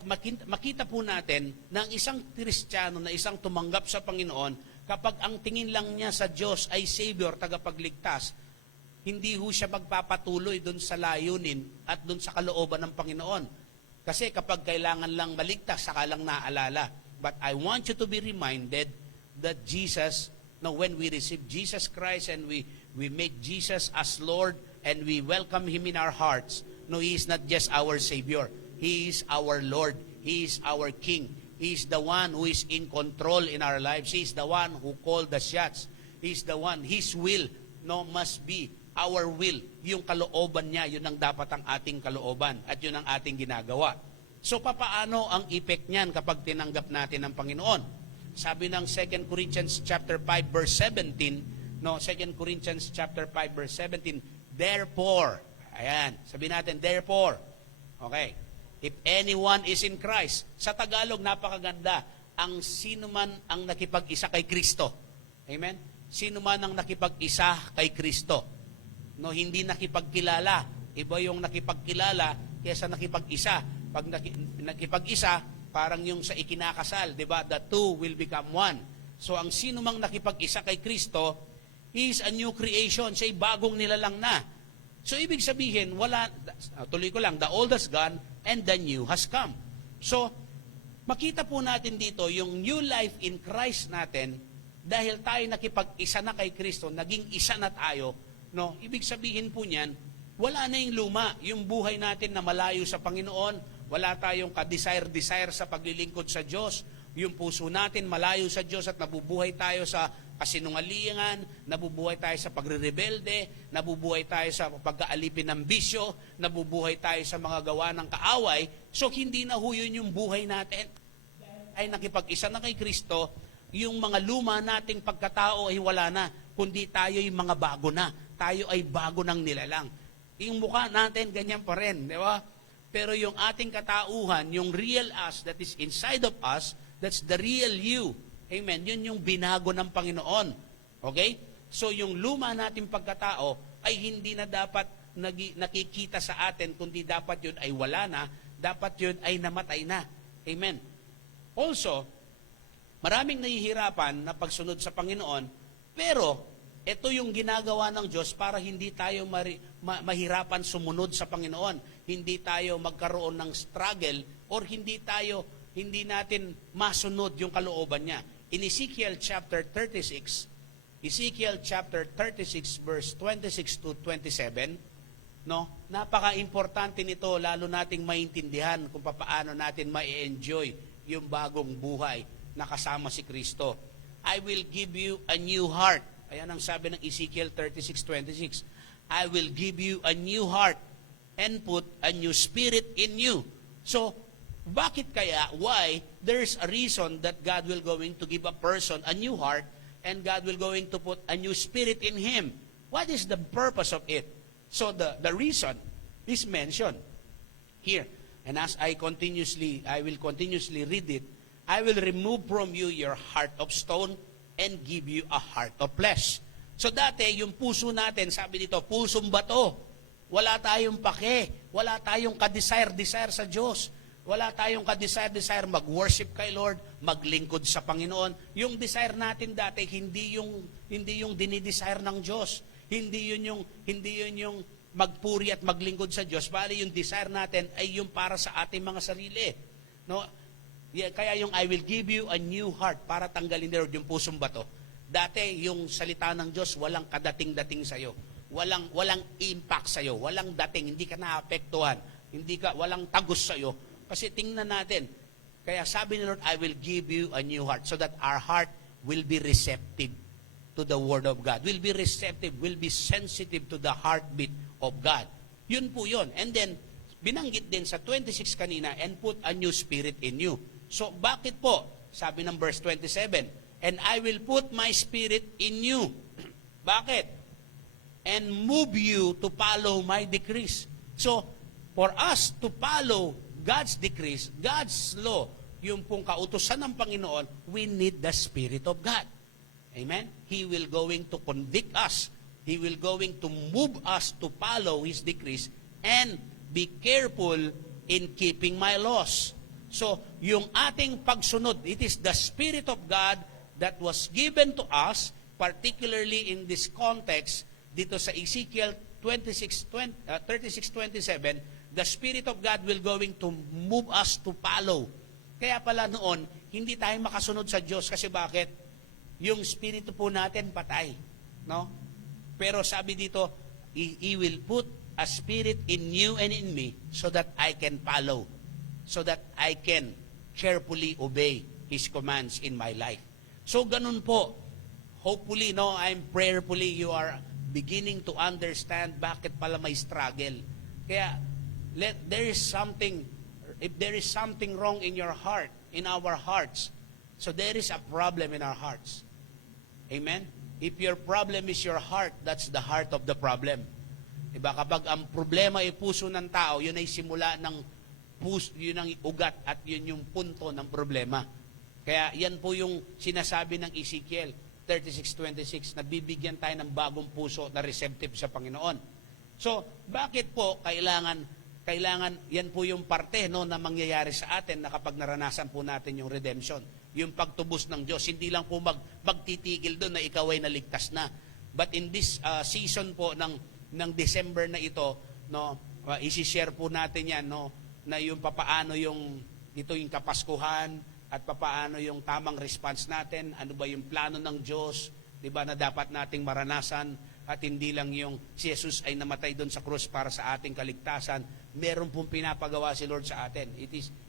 makita po natin na ang isang Kristiyano na isang tumanggap sa Panginoon, kapag ang tingin lang niya sa Diyos ay Savior, tagapagligtas, hindi ho siya magpapatuloy dun sa layunin at dun sa kalooban ng Panginoon. Kasi kapag kailangan lang maligtas, saka lang naalala. But I want you to be reminded that Jesus, when we receive Jesus Christ and we make Jesus as Lord and we welcome Him in our hearts, He is not just our Savior. He is our Lord. He is our King. He is the one who is in control in our lives. He is the one who called the shots. He is the one, His will must be our will. Yung kalooban niya, yun ang dapat ang ating kalooban at yun ang ating ginagawa. So papaano ang effect niyan kapag tinanggap natin ang Panginoon? Sabi ng 2 Corinthians chapter 5 verse 17, 2 Corinthians chapter 5 verse 17, therefore, ayan, sabi natin, therefore, okay, if anyone is in Christ, sa Tagalog, napakaganda, ang sino man ang nakipag-isa kay Kristo. Amen? Sino man ang nakipag-isa kay Kristo. Hindi nakipagkilala. Iba yung nakipagkilala kaysa nakipag-isa. Pag nakipag-isa, parang yung sa ikinakasal, di ba? The two will become one. So, ang sino mang nakipag-isa kay Kristo, he is a new creation. Siya'y bagong nilalang na. So, ibig sabihin, tuloy ko lang, the old has gone, and the new has come. So, makita po natin dito yung new life in Christ natin dahil tayo nakipag-isa na kay Kristo, naging isa na tayo, ibig sabihin po niyan, wala na yung luma, yung buhay natin na malayo sa Panginoon, wala tayong ka-desire sa paglilingkod sa Diyos, yung puso natin malayo sa Diyos at nabubuhay tayo sa kasinungalingan, nabubuhay tayo sa pagre-rebelde, nabubuhay tayo sa pagkaalipin ng bisyo, nabubuhay tayo sa mga gawa ng kaaway. So, hindi na ho yun yung buhay natin. Ay nakipag-isa na kay Kristo, yung mga luma nating pagkatao ay wala na, kundi tayo yung mga bago na. Tayo ay bago ng nilalang. Yung mukha natin, ganyan pa rin, di ba? Pero yung ating katauhan, yung real us that is inside of us, that's the real you. Amen. Yun yung binago ng Panginoon. Okay? So yung luma nating pagkatao ay hindi na dapat nakikita sa atin, kundi dapat yun ay wala na, dapat yun ay namatay na. Amen. Also, maraming nahihirapan na pagsunod sa Panginoon, pero ito yung ginagawa ng Diyos para hindi tayo mahirapan sumunod sa Panginoon. Hindi tayo magkaroon ng struggle or hindi natin masunod yung kalooban niya. In Ezekiel chapter 36 verse 26 to 27, no? Napaka-importante nito, lalo nating maintindihan kung paano natin ma-enjoy yung bagong buhay na kasama si Kristo. I will give you a new heart. Ayan ang sabi ng Ezekiel 36:26. I will give you a new heart and put a new spirit in you. So, bakit kaya? Why? There's a reason that God will going to give a person a new heart and God will going to put a new spirit in him. What is the purpose of it? So, the reason is mentioned here. And as I will continuously read it, I will remove from you your heart of stone and give you a heart of flesh. So dati, yung puso natin, sabi dito, pusong bato. Wala tayong pake. Wala tayong ka-desire sa Diyos. Wala tayong ka-desire mag-worship kay Lord, maglingkod sa Panginoon. Yung desire natin dati, hindi yung dinidesire ng Diyos. Hindi yun yung magpuri at maglingkod sa Diyos. Bali, yung desire natin ay yung para sa ating mga sarili. No? Kaya yung I will give you a new heart para tanggalin nila yung pusong bato. Dati, yung salita ng Diyos, walang kadating-dating sa'yo. Walang impact sa'yo. Walang dating. Hindi ka naapektuhan. Walang tagos sa'yo. Kasi tingnan natin. Kaya sabi ni Lord, I will give you a new heart so that our heart will be receptive to the Word of God. Will be receptive, will be sensitive to the heartbeat of God. Yun po yun. And then, binanggit din sa 26 kanina, and put a new spirit in you. So, bakit po? Sabi ng verse 27, and I will put my spirit in you. Bakit? And move you to follow my decrees. So, for us to follow God's decrees, God's law, yung pong kautusan ng Panginoon, we need the Spirit of God. Amen? He will going to convict us. He will going to move us to follow His decrees and be careful in keeping my laws. So, yung ating pagsunod, it is the Spirit of God that was given to us, particularly in this context, dito sa Ezekiel 36:27, the Spirit of God will going to move us to follow. Kaya pala noon, hindi tayo makasunod sa Diyos kasi bakit? Yung Espiritu po natin patay. No? Pero sabi dito, He will put a Spirit in you and in me so that I can follow. So that I can carefully obey His commands in my life. So ganun po. Hopefully, I'm prayerfully you are beginning to understand bakit pala may struggle. Kaya if there is something wrong in your heart, in our hearts, so there is a problem in our hearts. Amen? If your problem is your heart, that's the heart of the problem. Diba? Kapag ang problema ay puso ng tao, yun ay simula ng puso, yun ang ugat at yun yung punto ng problema. Kaya yan po yung sinasabi ng Ezekiel 36:26, na bibigyan tayo ng bagong puso na receptive sa Panginoon. So, bakit po kailangan yan po yung parte na mangyayari sa atin na kapag naranasan po natin yung redemption, yung pagtubos ng Diyos. Hindi lang po magtitigil doon na ikaw ay naligtas na. But in this season po ng December na ito, isi-share po natin yan, na yung papaano yung kapaskuhan, at papaano yung tamang response natin, ano ba yung plano ng Diyos, di ba, na dapat nating maranasan, at hindi lang yung si Jesus ay namatay doon sa krus para sa ating kaligtasan. Meron pong pinapagawa si Lord sa atin.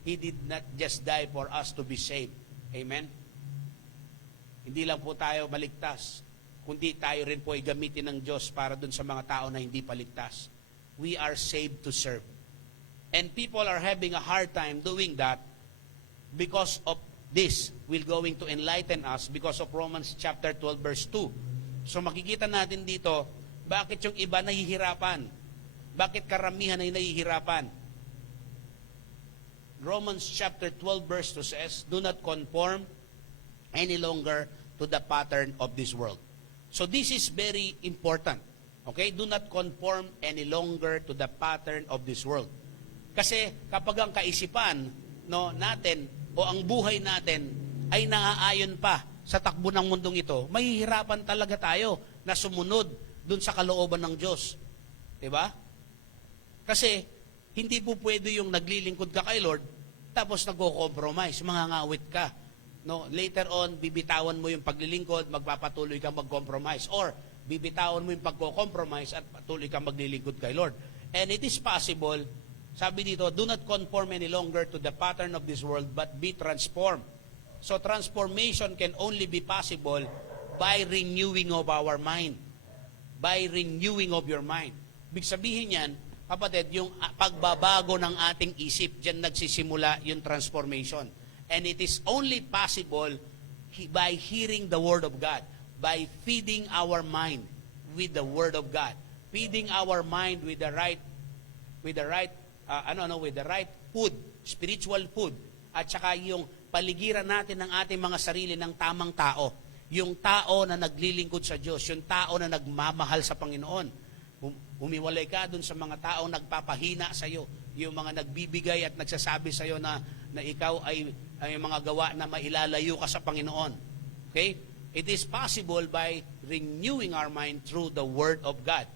He did not just die for us to be saved. Amen? Hindi lang po tayo maligtas, kundi tayo rin po ay gamitin ng Diyos para doon sa mga tao na hindi paligtas. We are saved to serve. And people are having a hard time doing that. Because of this, will going to enlighten us because of Romans chapter 12 verse 2. So makikita natin dito, bakit yung iba nahihirapan? Bakit karamihan ay nahihirapan? Romans chapter 12 verse 2 says, do not conform any longer to the pattern of this world. So this is very important. Okay? Do not conform any longer to the pattern of this world. Kasi kapag ang kaisipan natin o ang buhay natin ay naaayon pa sa takbo ng mundong ito, mahihirapan talaga tayo na sumunod dun sa kalooban ng Diyos. Diba? Kasi hindi po pwede yung naglilingkod ka kay Lord tapos nagko-compromise, mangangawit ka. Later on, bibitawan mo yung paglilingkod, magpapatuloy kang mag-compromise. Or bibitawan mo yung pagko-compromise at patuloy kang maglilingkod kay Lord. And it is possible, sabi dito, do not conform any longer to the pattern of this world, but be transformed. So transformation can only be possible by renewing of our mind. By renewing of your mind. Ibig sabihin yan, kapatid, yung pagbabago ng ating isip, dyan nagsisimula yung transformation. And it is only possible by hearing the Word of God, by feeding our mind with the Word of God, feeding our mind with the right food, spiritual food, at saka yung paligiran natin ng ating mga sarili ng tamang tao. Yung tao na naglilingkod sa Diyos, yung tao na nagmamahal sa Panginoon. Humiwalay ka dun sa mga taong nagpapahina sa iyo, yung mga nagbibigay at nagsasabi sa iyo na ikaw ay mga gawa na mailalayo ka sa Panginoon. Okay? It is possible by renewing our mind through the Word of God.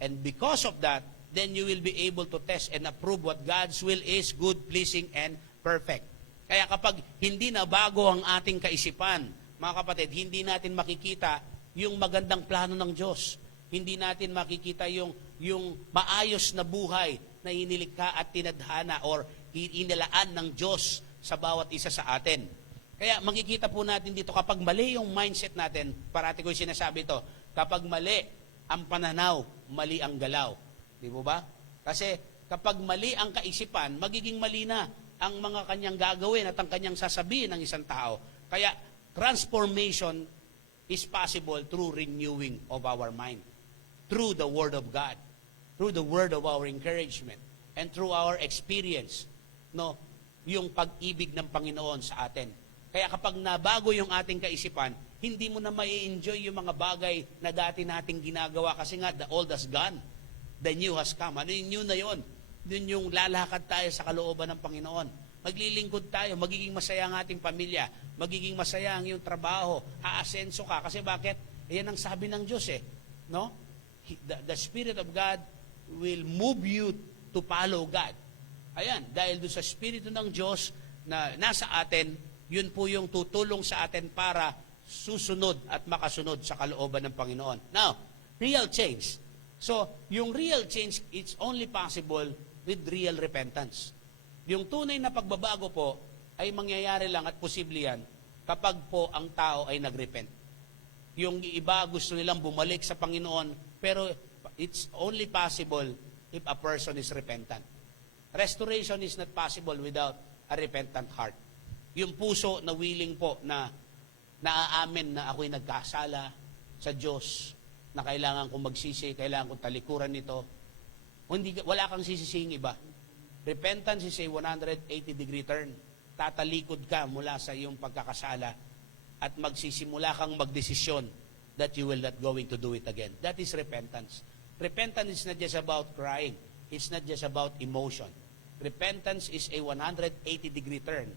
And because of that, then you will be able to test and approve what God's will is, good, pleasing, and perfect. Kaya kapag hindi na bago ang ating kaisipan, mga kapatid, hindi natin makikita yung magandang plano ng Diyos. Hindi natin makikita yung maayos na buhay na inilikha at tinadhana or inilaan ng Diyos sa bawat isa sa atin. Kaya makikita po natin dito, kapag mali yung mindset natin, parati ko yung sinasabi ito, kapag mali ang pananaw, mali ang galaw. Di mo ba? Kasi kapag mali ang kaisipan, magiging mali na ang mga kanyang gagawin at ang kanyang sasabihin ng isang tao. Kaya transformation is possible through renewing of our mind, through the Word of God, through the word of our encouragement, and through our experience, yung pag-ibig ng Panginoon sa atin. Kaya kapag nabago yung ating kaisipan, hindi mo na mai-enjoy yung mga bagay na dati nating ginagawa kasi nga the old has gone, the new has come. Ano yung new na yon? Yun yung lalakad tayo sa kalooban ng Panginoon. Maglilingkod tayo, magiging masaya ang ating pamilya, magiging masaya ang iyong trabaho, aasenso ka. Kasi bakit? Yan ang sabi ng Diyos The Spirit of God will move you to follow God. Ayan, dahil doon sa Espiritu ng Diyos na nasa atin, yun po yung tutulong sa atin para susunod at makasunod sa kalooban ng Panginoon. Now, real change. So, yung real change, it's only possible with real repentance. Yung tunay na pagbabago po ay mangyayari lang at posible yan kapag po ang tao ay nagrepent. Yung iba gusto nilang bumalik sa Panginoon, pero it's only possible if a person is repentant. Restoration is not possible without a repentant heart. Yung puso na willing po na naaamin na ako'y nagkasala sa Diyos, na kailangan kong magsisi, kailangan kong talikuran nito. Wala kang sisising iba. Repentance is a 180-degree turn. Tatalikod ka mula sa iyong pagkakasala at magsisimula kang magdesisyon that you will not going to do it again. That is repentance. Repentance is not just about crying. It's not just about emotion. Repentance is a 180-degree turn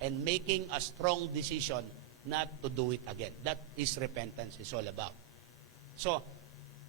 and making a strong decision not to do it again. That is repentance is all about. So,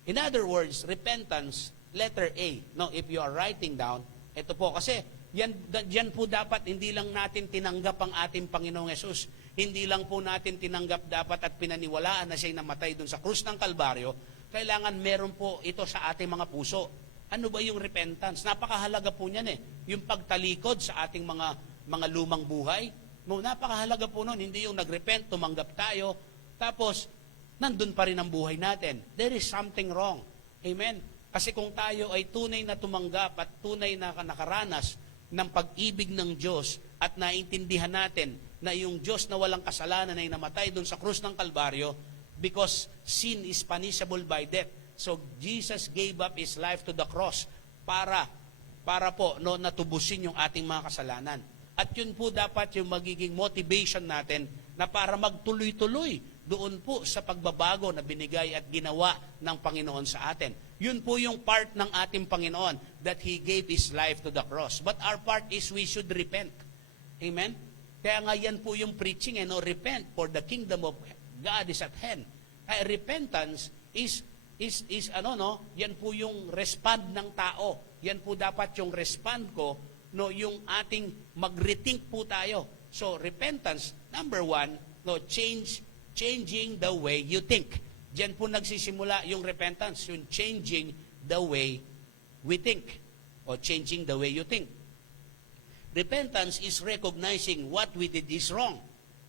in other words, repentance, letter A. If you are writing down, ito po, kasi yan po dapat, hindi lang natin tinanggap ang ating Panginoong Yesus. Hindi lang po natin tinanggap dapat at pinaniwalaan na siya'y namatay dun sa krus ng Kalbaryo. Kailangan meron po ito sa ating mga puso. Ano ba yung repentance? Napakahalaga po niyan Yung pagtalikod sa ating mga lumang buhay. Napakahalaga po nun. Hindi yung nagrepent, tumanggap tayo, tapos nandun pa rin ang buhay natin. There is something wrong. Amen? Kasi kung tayo ay tunay na tumanggap at tunay na nakaranas ng pag-ibig ng Diyos at naintindihan natin na yung Diyos na walang kasalanan ay namatay dun sa krus ng Kalbaryo because sin is punishable by death. So Jesus gave up His life to the cross para po natubusin yung ating mga kasalanan. At yun po dapat yung magiging motivation natin na para magtuloy-tuloy doon po sa pagbabago na binigay at ginawa ng Panginoon sa atin. Yun po yung part ng ating Panginoon, that He gave His life to the cross. But our part is we should repent. Amen? Kaya nga yan po yung preaching, repent, for the kingdom of God is at hand. Kaya repentance is yan po yung respond ng tao. Yan po dapat yung respond ko, yung ating mag-rethink po tayo. So repentance, number one, changing the way you think. Diyan po nagsisimula yung repentance, yung changing the way we think, or changing the way you think. Repentance is recognizing what we did is wrong.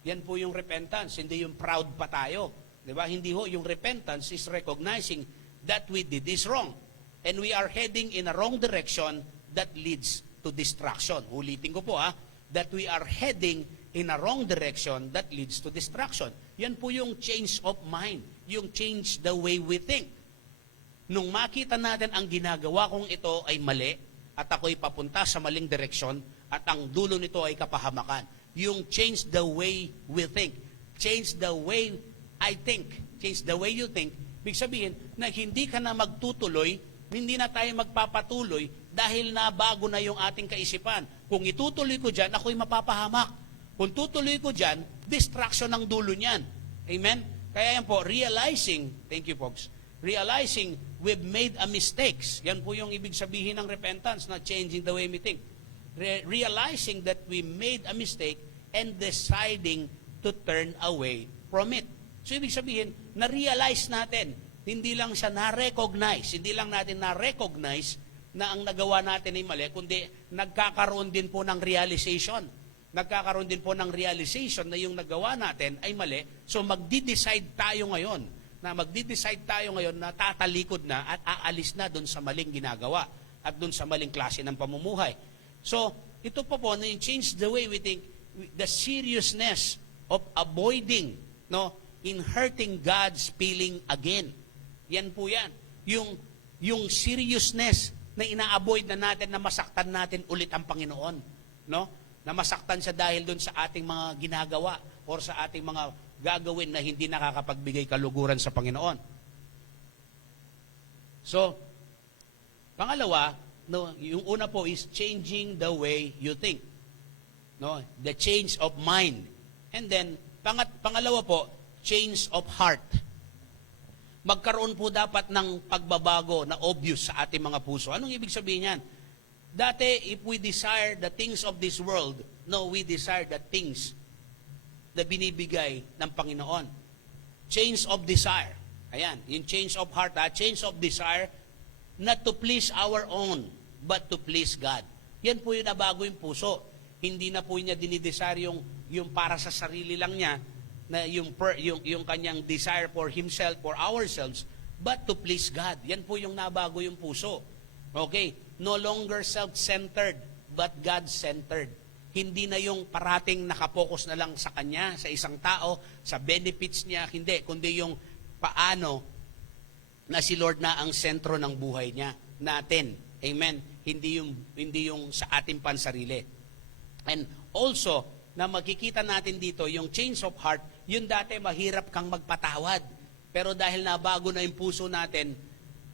Yan po yung repentance, hindi yung proud pa tayo. Diba? Hindi ho, yung repentance is recognizing that we did is wrong. And we are heading in a wrong direction that leads to destruction. Ulitin ko po that we are heading in a wrong direction that leads to destruction. Yan po yung change of mind, yung change the way we think. Nung makita natin ang ginagawa kong ito ay mali, at ako'y papunta sa maling direksyon, at ang dulo nito ay kapahamakan. Yung change the way we think. Change the way I think. Change the way you think. Ibig sabihin na hindi ka na magtutuloy, hindi na tayo magpapatuloy dahil nabago na yung ating kaisipan. Kung itutuloy ko dyan, ako'y mapapahamak. Kung tutuloy ko dyan, distraction ang dulo niyan. Amen? Kaya yan po, realizing, thank you folks, realizing we've made a mistakes. Yan po yung ibig sabihin ng repentance, na changing the way we think. Realizing that we made a mistake and deciding to turn away from it. So ibig sabihin, na-realize natin, hindi lang siya na-recognize, hindi lang natin na-recognize na ang nagawa natin ay mali, kundi nagkakaroon din po ng realization. Nagkakaroon din po ng realization na yung nagawa natin ay mali. So magdi-decide tayo ngayon, na tatalikod na at aalis na doon sa maling ginagawa at doon sa maling klase ng pamumuhay. So ito po na yung change the way we think, the seriousness of avoiding, in hurting God's feeling again. Yan po yan. Yung seriousness na ina-avoid na natin na masaktan natin ulit ang Panginoon. Na masaktan siya dahil doon sa ating mga ginagawa or sa ating mga gagawin na hindi nakakapagbigay kaluguran sa Panginoon. So, pangalawa, yung una po is changing the way you think. The change of mind. And then, pangalawa po, change of heart. Magkaroon po dapat ng pagbabago na obvious sa ating mga puso. Anong ibig sabihin yan? Dati, if we desire the things of this world, we desire the things na binibigay ng Panginoon. Change of desire. Ayan, yung change of heart, change of desire, not to please our own, but to please God. Yan po yung nabago yung puso. Hindi na po niya dinidesire yung para sa sarili lang niya, na yung kanyang desire for himself, for ourselves, but to please God. Yan po yung nabago yung puso. Okay? No longer self-centered, but God-centered. Hindi na yung parating nakapokus na lang sa kanya, sa isang tao, sa benefits niya, hindi. Kundi yung paano na si Lord na ang sentro ng buhay niya, natin. Amen? Hindi yung sa ating pansarili. And also, na makikita natin dito, yung change of heart, yun dati mahirap kang magpatawad. Pero dahil nabago na yung puso natin,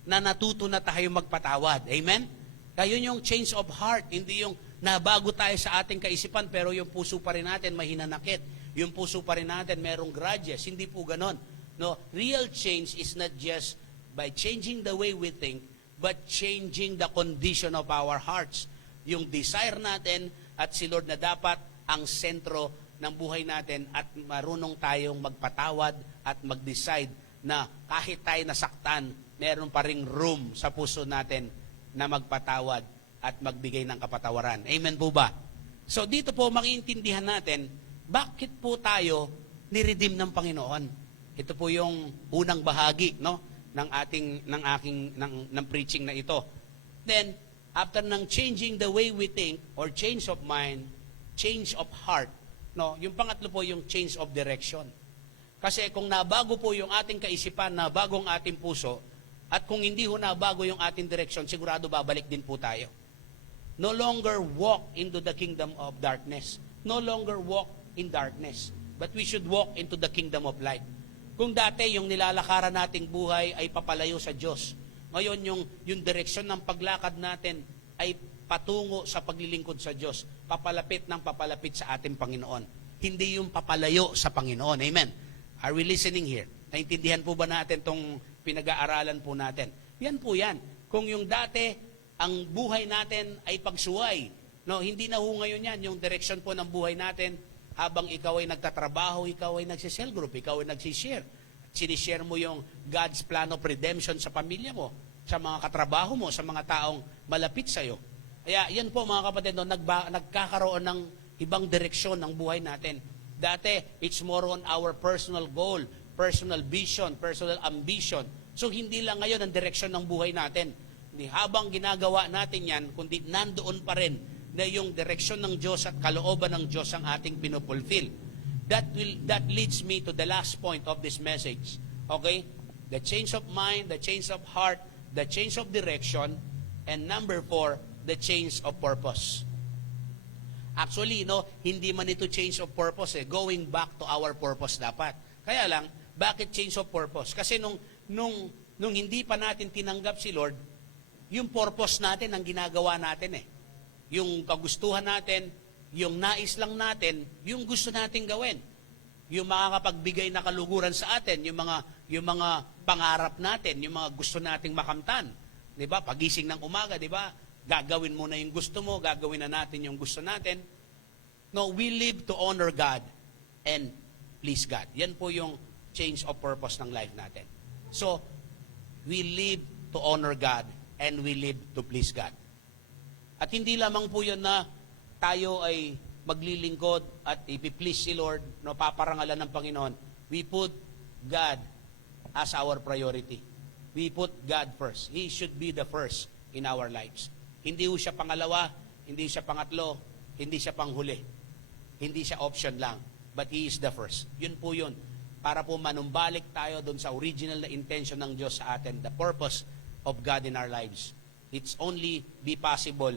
na natuto na tayo magpatawad. Amen? Kaya yun yung change of heart. Hindi yung nabago tayo sa ating kaisipan, pero yung puso pa rin natin mahinanakit. Yung puso pa rin natin merong grudges. Hindi po ganon. Real change is not just by changing the way we think, but changing the condition of our hearts. Yung desire natin at si Lord na dapat ang sentro ng buhay natin at marunong tayong magpatawad at mag-decide na kahit tayo nasaktan, meron pa ring room sa puso natin na magpatawad at magbigay ng kapatawaran. Amen po ba? So dito po maintindihan natin bakit po tayo ni-redeem ng Panginoon. Ito po yung unang bahagi ng preaching na ito. Then after ng changing the way we think or change of mind, change of heart, yung pangatlo po yung change of direction. Kasi kung nabago po yung ating kaisipan, nabago ang ating puso, at kung hindi ho nabago yung ating direksyon, sigurado babalik din po tayo. No longer walk into the kingdom of darkness. No longer walk in darkness. But we should walk into the kingdom of light. Kung dati yung nilalakaran nating buhay ay papalayo sa Diyos, ngayon yung direksyon ng paglakad natin ay patungo sa paglilingkod sa Diyos, papalapit sa ating Panginoon. Hindi yung papalayo sa Panginoon. Amen. Are we listening here? Naintindihan po ba natin tong pinag-aaralan po natin? Yan po yan. Kung yung dati, ang buhay natin ay pagsuway. No, hindi na ho ngayon yan. Yung direction po ng buhay natin, habang ikaw ay nagtatrabaho, ikaw ay nagsisell group, ikaw ay nagsishare. Sinishare mo yung God's plan of redemption sa pamilya mo, sa mga katrabaho mo, sa mga taong malapit sa iyo. Kaya yan po mga kapatid, no, nagkakaroon ng ibang direksyon ng buhay natin. Dati, it's more on our personal goal, personal vision, personal ambition. So hindi lang ngayon ang direksyon ng buhay natin. Habang ginagawa natin yan, kundi nandoon pa rin na yung direksyon ng Diyos at kalooban ng Diyos ang ating pinupulfill. That leads me to the last point of this message. Okay? The change of mind, the change of heart, the change of direction, and number 4, the change of purpose. Actually, no, hindi man ito change of purpose going back to our purpose dapat. Kaya lang, bakit change of purpose? Kasi nung hindi pa natin tinanggap si Lord, yung purpose natin ang ginagawa natin Yung kagustuhan natin, yung nais lang natin, yung gusto nating gawin. Yung makakapagbigay na kaluguran sa atin, yung mga pangarap natin, yung mga gusto nating makamtan. 'Di ba? Pagising ng umaga, 'di ba? Gagawin mo na yung gusto mo, gagawin na natin yung gusto natin. No, we live to honor God and please God. Yan po yung change of purpose ng life natin. So, we live to honor God and we live to please God. At hindi lamang po yun na tayo ay maglilingkod at ipiplease si Lord, no, paparangalan ng Panginoon. We put God as our priority. We put God first. He should be the first in our lives. Hindi ho siya pangalawa, hindi siya pangatlo, hindi siya panghuli. Hindi siya option lang, but He is the first. Yun po yun. Para po manumbalik tayo dun sa original na intention ng Diyos sa atin, the purpose of God in our lives. It's only be possible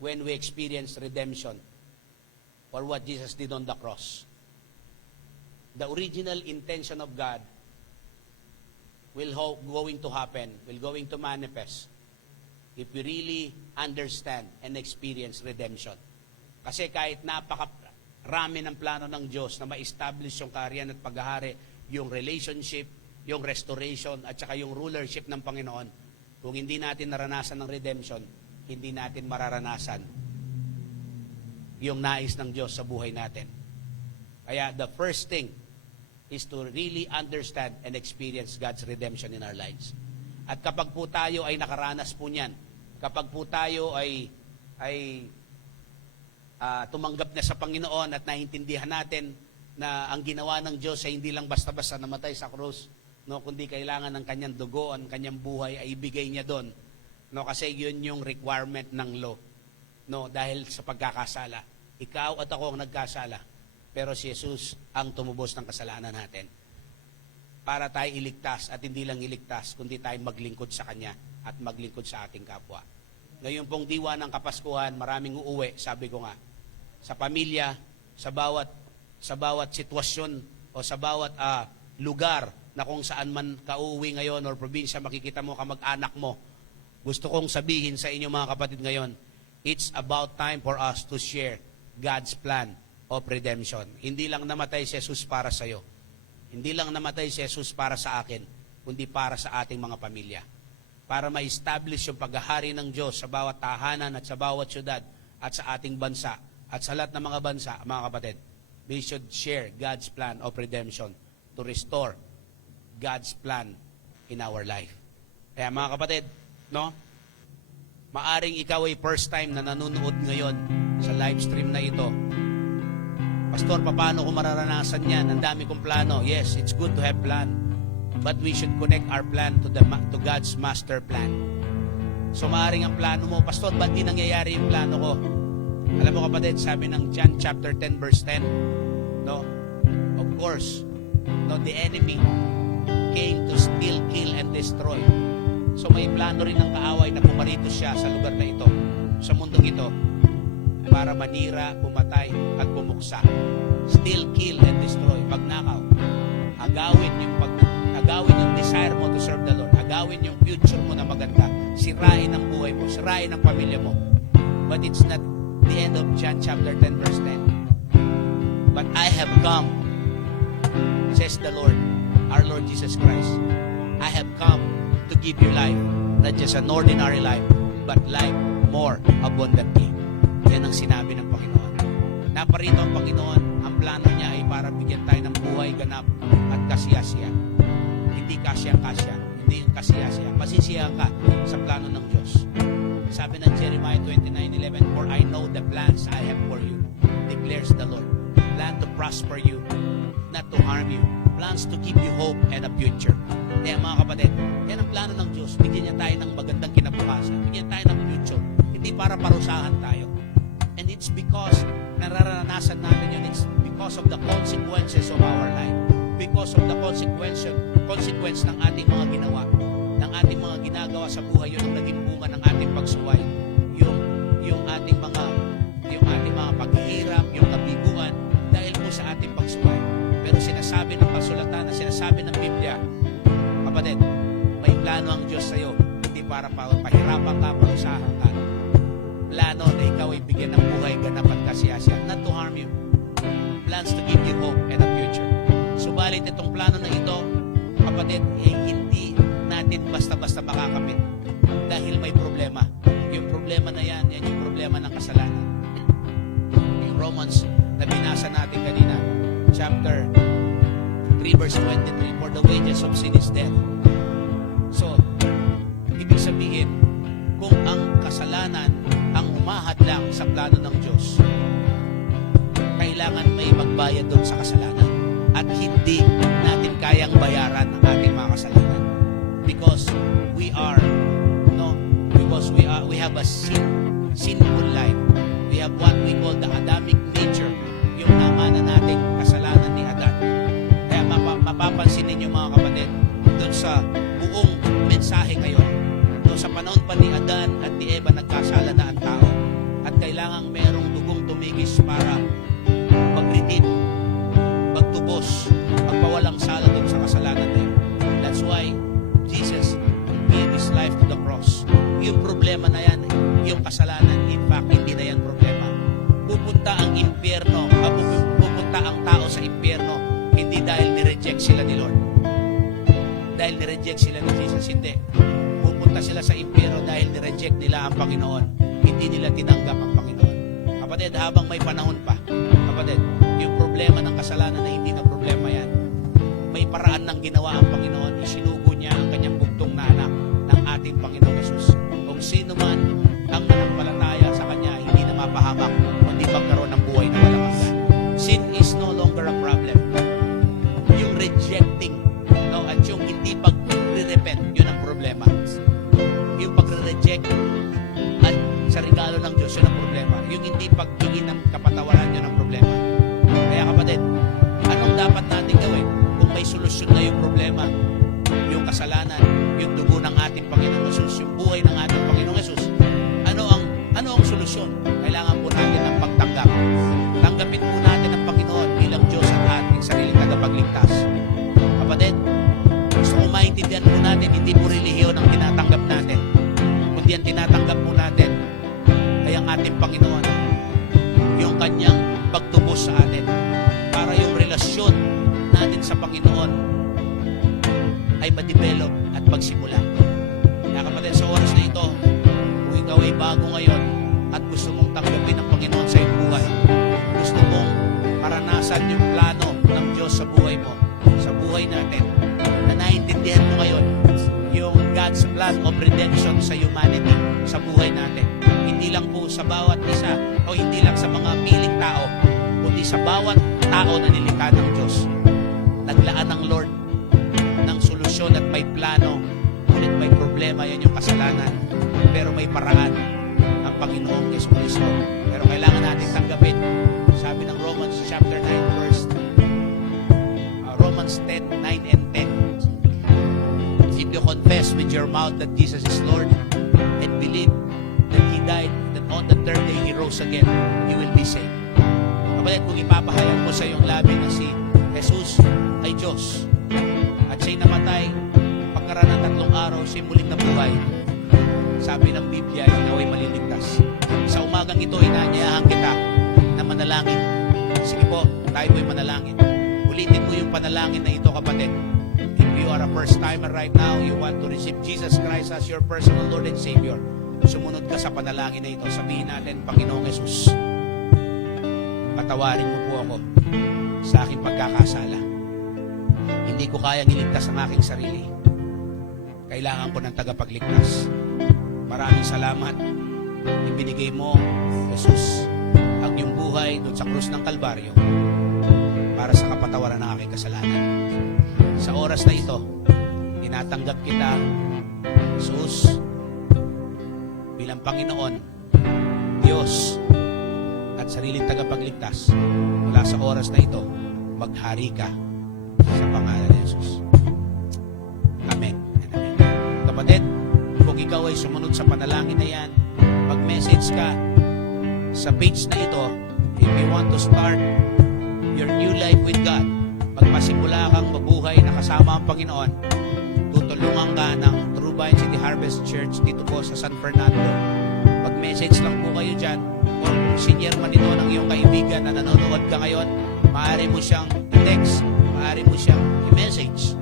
when we experience redemption or what Jesus did on the cross. The original intention of God will going to happen, will going to manifest if we really understand and experience redemption. Kasi kahit napakarami ng plano ng Diyos na ma-establish yung kaharian at paghahari, yung relationship, yung restoration, at saka yung rulership ng Panginoon, kung hindi natin naranasan ng redemption, hindi natin mararanasan yung nais ng Diyos sa buhay natin. Kaya the first thing is to really understand and experience God's redemption in our lives. At kapag po tayo ay nakaranas po niyan, kapag po tayo ay tumanggap na sa Panginoon at naintindihan natin na ang ginawa ng Diyos ay hindi lang basta-basta namatay sa krus, no, kundi kailangan ng kanyang dugo, ang kanyang buhay ay ibigay niya doon. No, kasi yun yung requirement ng law. No, dahil sa pagkakasala. Ikaw at ako ang nagkasala. Pero si Jesus ang tumubos ng kasalanan natin. Para tayo iligtas at hindi lang iligtas, kundi tayo maglingkod sa Kanya at maglingkod sa ating kapwa. Ngayon pong diwa ng Kapaskuhan, maraming uuwi, sabi ko nga, sa pamilya, sa bawat sitwasyon o sa bawat lugar na kung saan man ka uuwi ngayon or probinsya, makikita mo kamag-anak mo. Gusto kong sabihin sa inyo mga kapatid ngayon, it's about time for us to share God's plan of redemption. Hindi lang namatay si Jesus para sa iyo. Hindi lang namatay si Jesus para sa akin, kundi para sa ating mga pamilya. Para ma-establish yung paghahari ng Diyos sa bawat tahanan at sa bawat syudad at sa ating bansa at sa lahat ng mga bansa, mga kapatid, we should share God's plan of redemption to restore God's plan in our life. Kaya mga kapatid, no? Maaring ikaw ay first time na nanonood ngayon sa live stream na ito. Pastor, paano ko mararanasan yan? Ang dami kong plano. Yes, it's good to have plan. But we should connect our plan to God's master plan. So maaring ang plano mo, Pastor, ba't di nangyayari yung plano ko? Alam mo kapatid, sabi ng John chapter 10 verse 10, no? Of course, no, the enemy came to steal, kill, and destroy. So may plano rin ng kaaway na pumarito siya sa lugar na ito. So sa mundong ito para manira, pumatay, at bumuksa. Steal, kill, and destroy. Magnakaw. Agawin yung desire mo to serve the Lord. Agawin yung future mo na maganda. Sirain ang buhay mo. Sirain ang pamilya mo. But it's not the end of John chapter 10 verse 10. But I have come, says the Lord, our Lord Jesus Christ. I have come to give you life. Not just an ordinary life, but life more abundantly. Yan ang sinabi ng Panginoon. Naparito ang Panginoon. Ang plano niya ay para bigyan tayo ng buhay, ganap, at kasiyasiya. Hindi kasyang-kasya. Hindi yung kasiyasiya. Masisiya ka sa plano ng Diyos. Sabi ng Jeremiah 29:11, For I know the plans I have for you, declares the Lord. Plan to prosper you, not to harm you. Plans to give you hope and a future. Kaya mga kapatid, yan ang plano ng Diyos. Bigyan niya tayo ng magandang kinabukasan. Bigyan tayo ng future. Hindi para parusahan tayo. And it's because nararanasan natin yun. It's because of the consequences of our life. Because of the consequence ng ating mga ginawa, ng ating mga ginagawa sa buhay, yun ang naging bunga ng ating pagsuway. Yung ating mga paghihirap, yung kabiguan, dahil po sa ating pagsuway. Pero sinasabi ng pasulatan, na sinasabi ng Biblia, kapatid, may plano ang Diyos sa'yo, hindi para pahirapan ka, parusahan ka. Plano na ikaw ay bigyan ng buhay, ganap at kasiyasiya, not to harm you. Plans to give you hope and a future. Subalit itong plano na ito, kapatid, hindi natin basta-basta makakapit dahil may problema. Yung problema na yan yung problema ng kasalanan. Yung Romans na binasa natin kanina, chapter 3 verse 23, For the wages of sin is death. So, ibig sabihin, kung ang kasalanan ang umahadlang sa plano ng Diyos, kailangan may magbayad doon sa kasalanan. At hindi natin kayang bayaran ang ating mga kasalanan. Because we have a sinful life. We have what we call the Adamic nature, yung namana nating kasalanan ni Adan. Kaya mapapansin ninyo mga kapatid, doon sa buong mensahe ngayon, doon sa panahon pa ni Adan at ni Eva, nagkasala na ang tao. At kailangang merong dugong tumigis para mag-redeem, magtubos, magpawalang sala doon sa kasalanan na yun. That's why Jesus gave His life to the cross. Yung problema na yan, yung kasalanan, in fact, hindi na yan problema. Pupunta ang impyerno, pupunta ang tao sa impyerno, hindi dahil nireject sila ni Lord. Dahil nireject sila ni Jesus, hindi. Pupunta sila sa impyerno dahil nireject nila ang Panginoon. Hindi nila tinanggap ang Panginoon. Kapatid, habang may panahon pa, kapatid, yung problema ng kasalanan na hindi na problema yan. May paraan ng ginawa ang Panginoon. Isinugo niya ang kanyang bugtong na anak ng ating Panginoong Jesus. Kung sino man ang manampalataya sa kanya, hindi na mapahamak, kundi magkaroon ng buhay na walang hanggan. Sin is no longer a problem. Yung rejecting, at yung hindi pag-repent, yun ang problema. Yung pag-reject at sa regalo ng Diyos, yun ang problema. Yung hindi pagtingin ng kapatawaran, yun ang problema. Kaya kapatid, anong dapat natin gawin kung may solusyon na yung problema, yung kasalanan, yung dugo ng ating Panginoong Jesus, yung buhay ng ating Panginoong Jesus? Ano ang solusyon? Kailangan po natin ng pagtanggap. Tanggapin po natin ang Panginoon bilang Diyos at ating sariling tagapagligtas. Kapatid, gusto kong maintindihan po natin, hindi po relihiyon ang tinatanggap natin, kundi ang tinatanggap po natin ay ang ating Panginoon, yung kanyang pagtubos sa atin, para yung relasyon natin sa Panginoon ay ma-develop at magsimula. Kaya kapatid, sa oras na ito, kung ikaw ay bago ngayon at gusto mong tanggapin ang Panginoon sa iyong buhay, gusto mong maranasan yung plano ng Diyos sa buhay mo, sa buhay natin, na naiintindihan mo ngayon yung God's plan of redemption sa humanity, sa buhay natin. Hindi lang po sa bawat isa o hindi lang sa mga piling tao, kundi sa bawat tao na nilikha ng Diyos. Naglaan ng Lord ng solusyon at may plano. Ngunit may problema, yan yung kasalanan. Pero may paraan ang Panginoong Jesucristo. Pero kailangan natin tanggapin. Sabi ng Romans chapter 9 verse Romans 10, 9 and 10. If you confess with your mouth that Jesus is Lord and believe that He died, that on third day He rose again, you will be saved. Kapatid, kung ipapahayag mo sa iyong labi na si Jesus ay Diyos at siya'y namatay, pagkaraan ng 3 araw, siya'y muling nabuhay, sabi ng Biblia, ikaw ay maliligtas. Sa umagang ito, inaanyayahan kita na manalangin. Sige po, tayo po'y manalangin. Ulitin mo yung panalangin na ito, kapatid. If you are a first timer right now, you want to receive Jesus Christ as your personal Lord and Savior, sumunod ka sa panalangin na ito. Sabihin natin, Panginoong Jesus, patawarin mo po ako sa aking pagkakasala. Hindi ko kayang iligtas ang aking sarili. Kailangan ko ng tagapagligtas. Maraming salamat. Ibinigay mo, Jesus, ang iyong buhay doon sa krus ng Kalbaryo para sa kapatawaran ng aking kasalanan. Sa oras na ito, tinatanggap kita, Jesus, bilang Panginoon, Diyos, at sariling tagapagligtas. Mula sa oras na ito, maghari ka sa pangalan ni Jesus. Amen. Amen. Kapatid, kung ikaw ay sumunod sa panalangin na yan, mag-message ka sa page na ito. If you want to start your new life with God, magpasimula kang mabuhay na kasama ang Panginoon, tutulungan ka ng True Vine City Harvest Church dito po sa San Fernando. Mag-message lang po kayo dyan, or kung senior man ito ng iyong kaibigan na nanonood ka ngayon, maaari mo siyang i-text, maaari mo siyang i-message,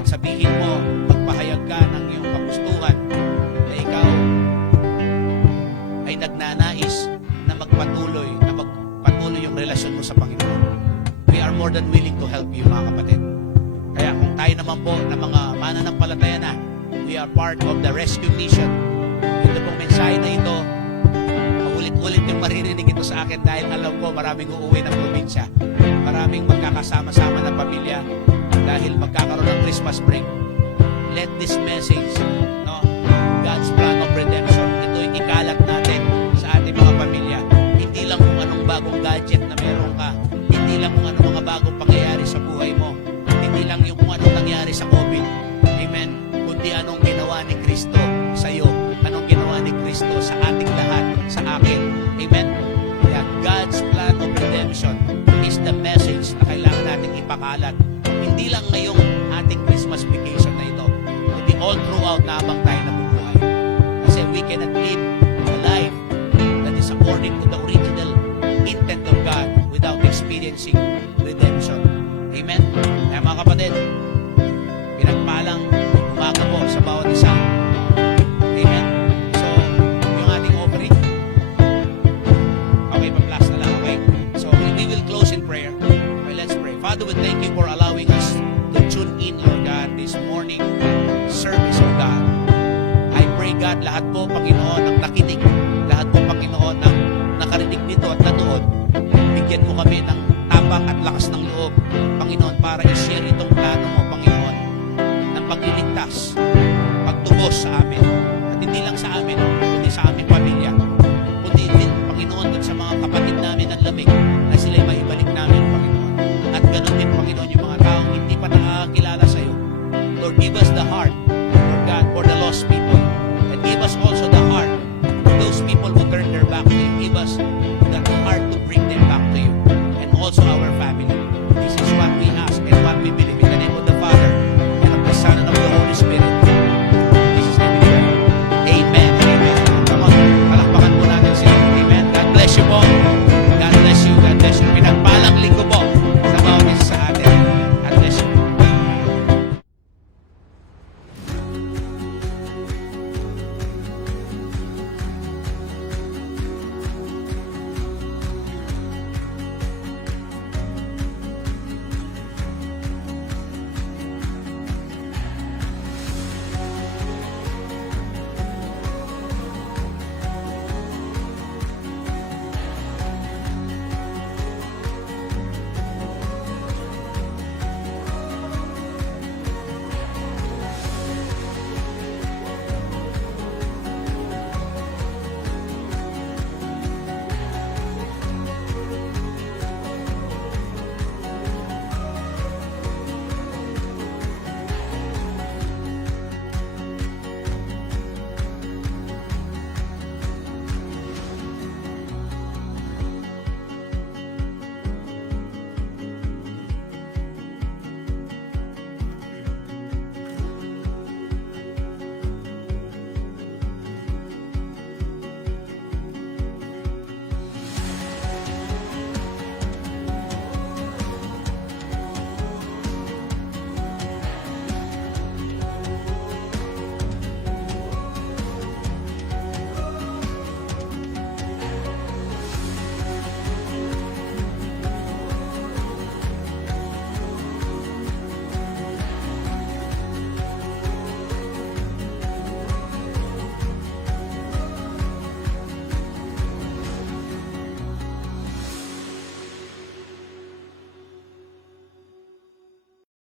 at sabihin mo, magpahayag ka ng iyong kagustuhan na ikaw ay nagnanais na magpatuloy yung relasyon mo sa Panginoon. We are more than willing to help you, mga kapatid. Kaya kung tayo naman po na mga mananampalataya na, we are part of the rescue mission. Ito pong mensahe na ito, ulit-ulit yung maririnig ito sa akin dahil alam ko maraming uuwi ng probinsya. Maraming magkakasama-sama na pamilya dahil magkakaroon ng Christmas break. Let this message, no, God's plan of redemption, ito'y ikalat natin sa ating mga pamilya. Hindi lang kung anong bagong gadget na meron ka, hindi lang kung anong mga bagong pangyayari sa buhay mo, hindi lang yung kung anong nangyari sa COVID, amen, kundi anong ginawa ni Kristo sa iyo, anong ginawa ni Kristo sa ating lahat, sa akin, amen. Kaya God's plan of redemption is the message na kailangan natin ipakalat, hindi lang ngayong ating Christmas vacation na ito, kundi all throughout na habang tayo nabubuhay. Kasi we cannot live a life that is according to the original intent of God without experiencing redemption. Amen? Kaya mga kapatid, pinagpalang umaga po sa bawat isa. Amen? So, yung ating offering, okay, pa-plus na lang, okay? So, we will close in prayer. Okay, let's pray. Father, we thank you for allowing us to tune in, Lord God, this morning service of God. I pray, God, lahat po, Panginoon, ang nakinig, lahat po, Panginoon, ang nakarinig nito at nanood, bigyan mo kami ng tapang at lakas ng loob, Panginoon, para i-share itong plano mo, Panginoon, ng pagliligtas, pagtubos sa amin, at hindi lang sa amin, kundi sa aming pamilya, kundi din, Panginoon, dun sa mga kapatid namin ang lamig, na sila'y maibalik namin, Panginoon. At ganun din, Panginoon, yung mga taong hindi pa nakakakilala sa iyo. Lord, give us the heart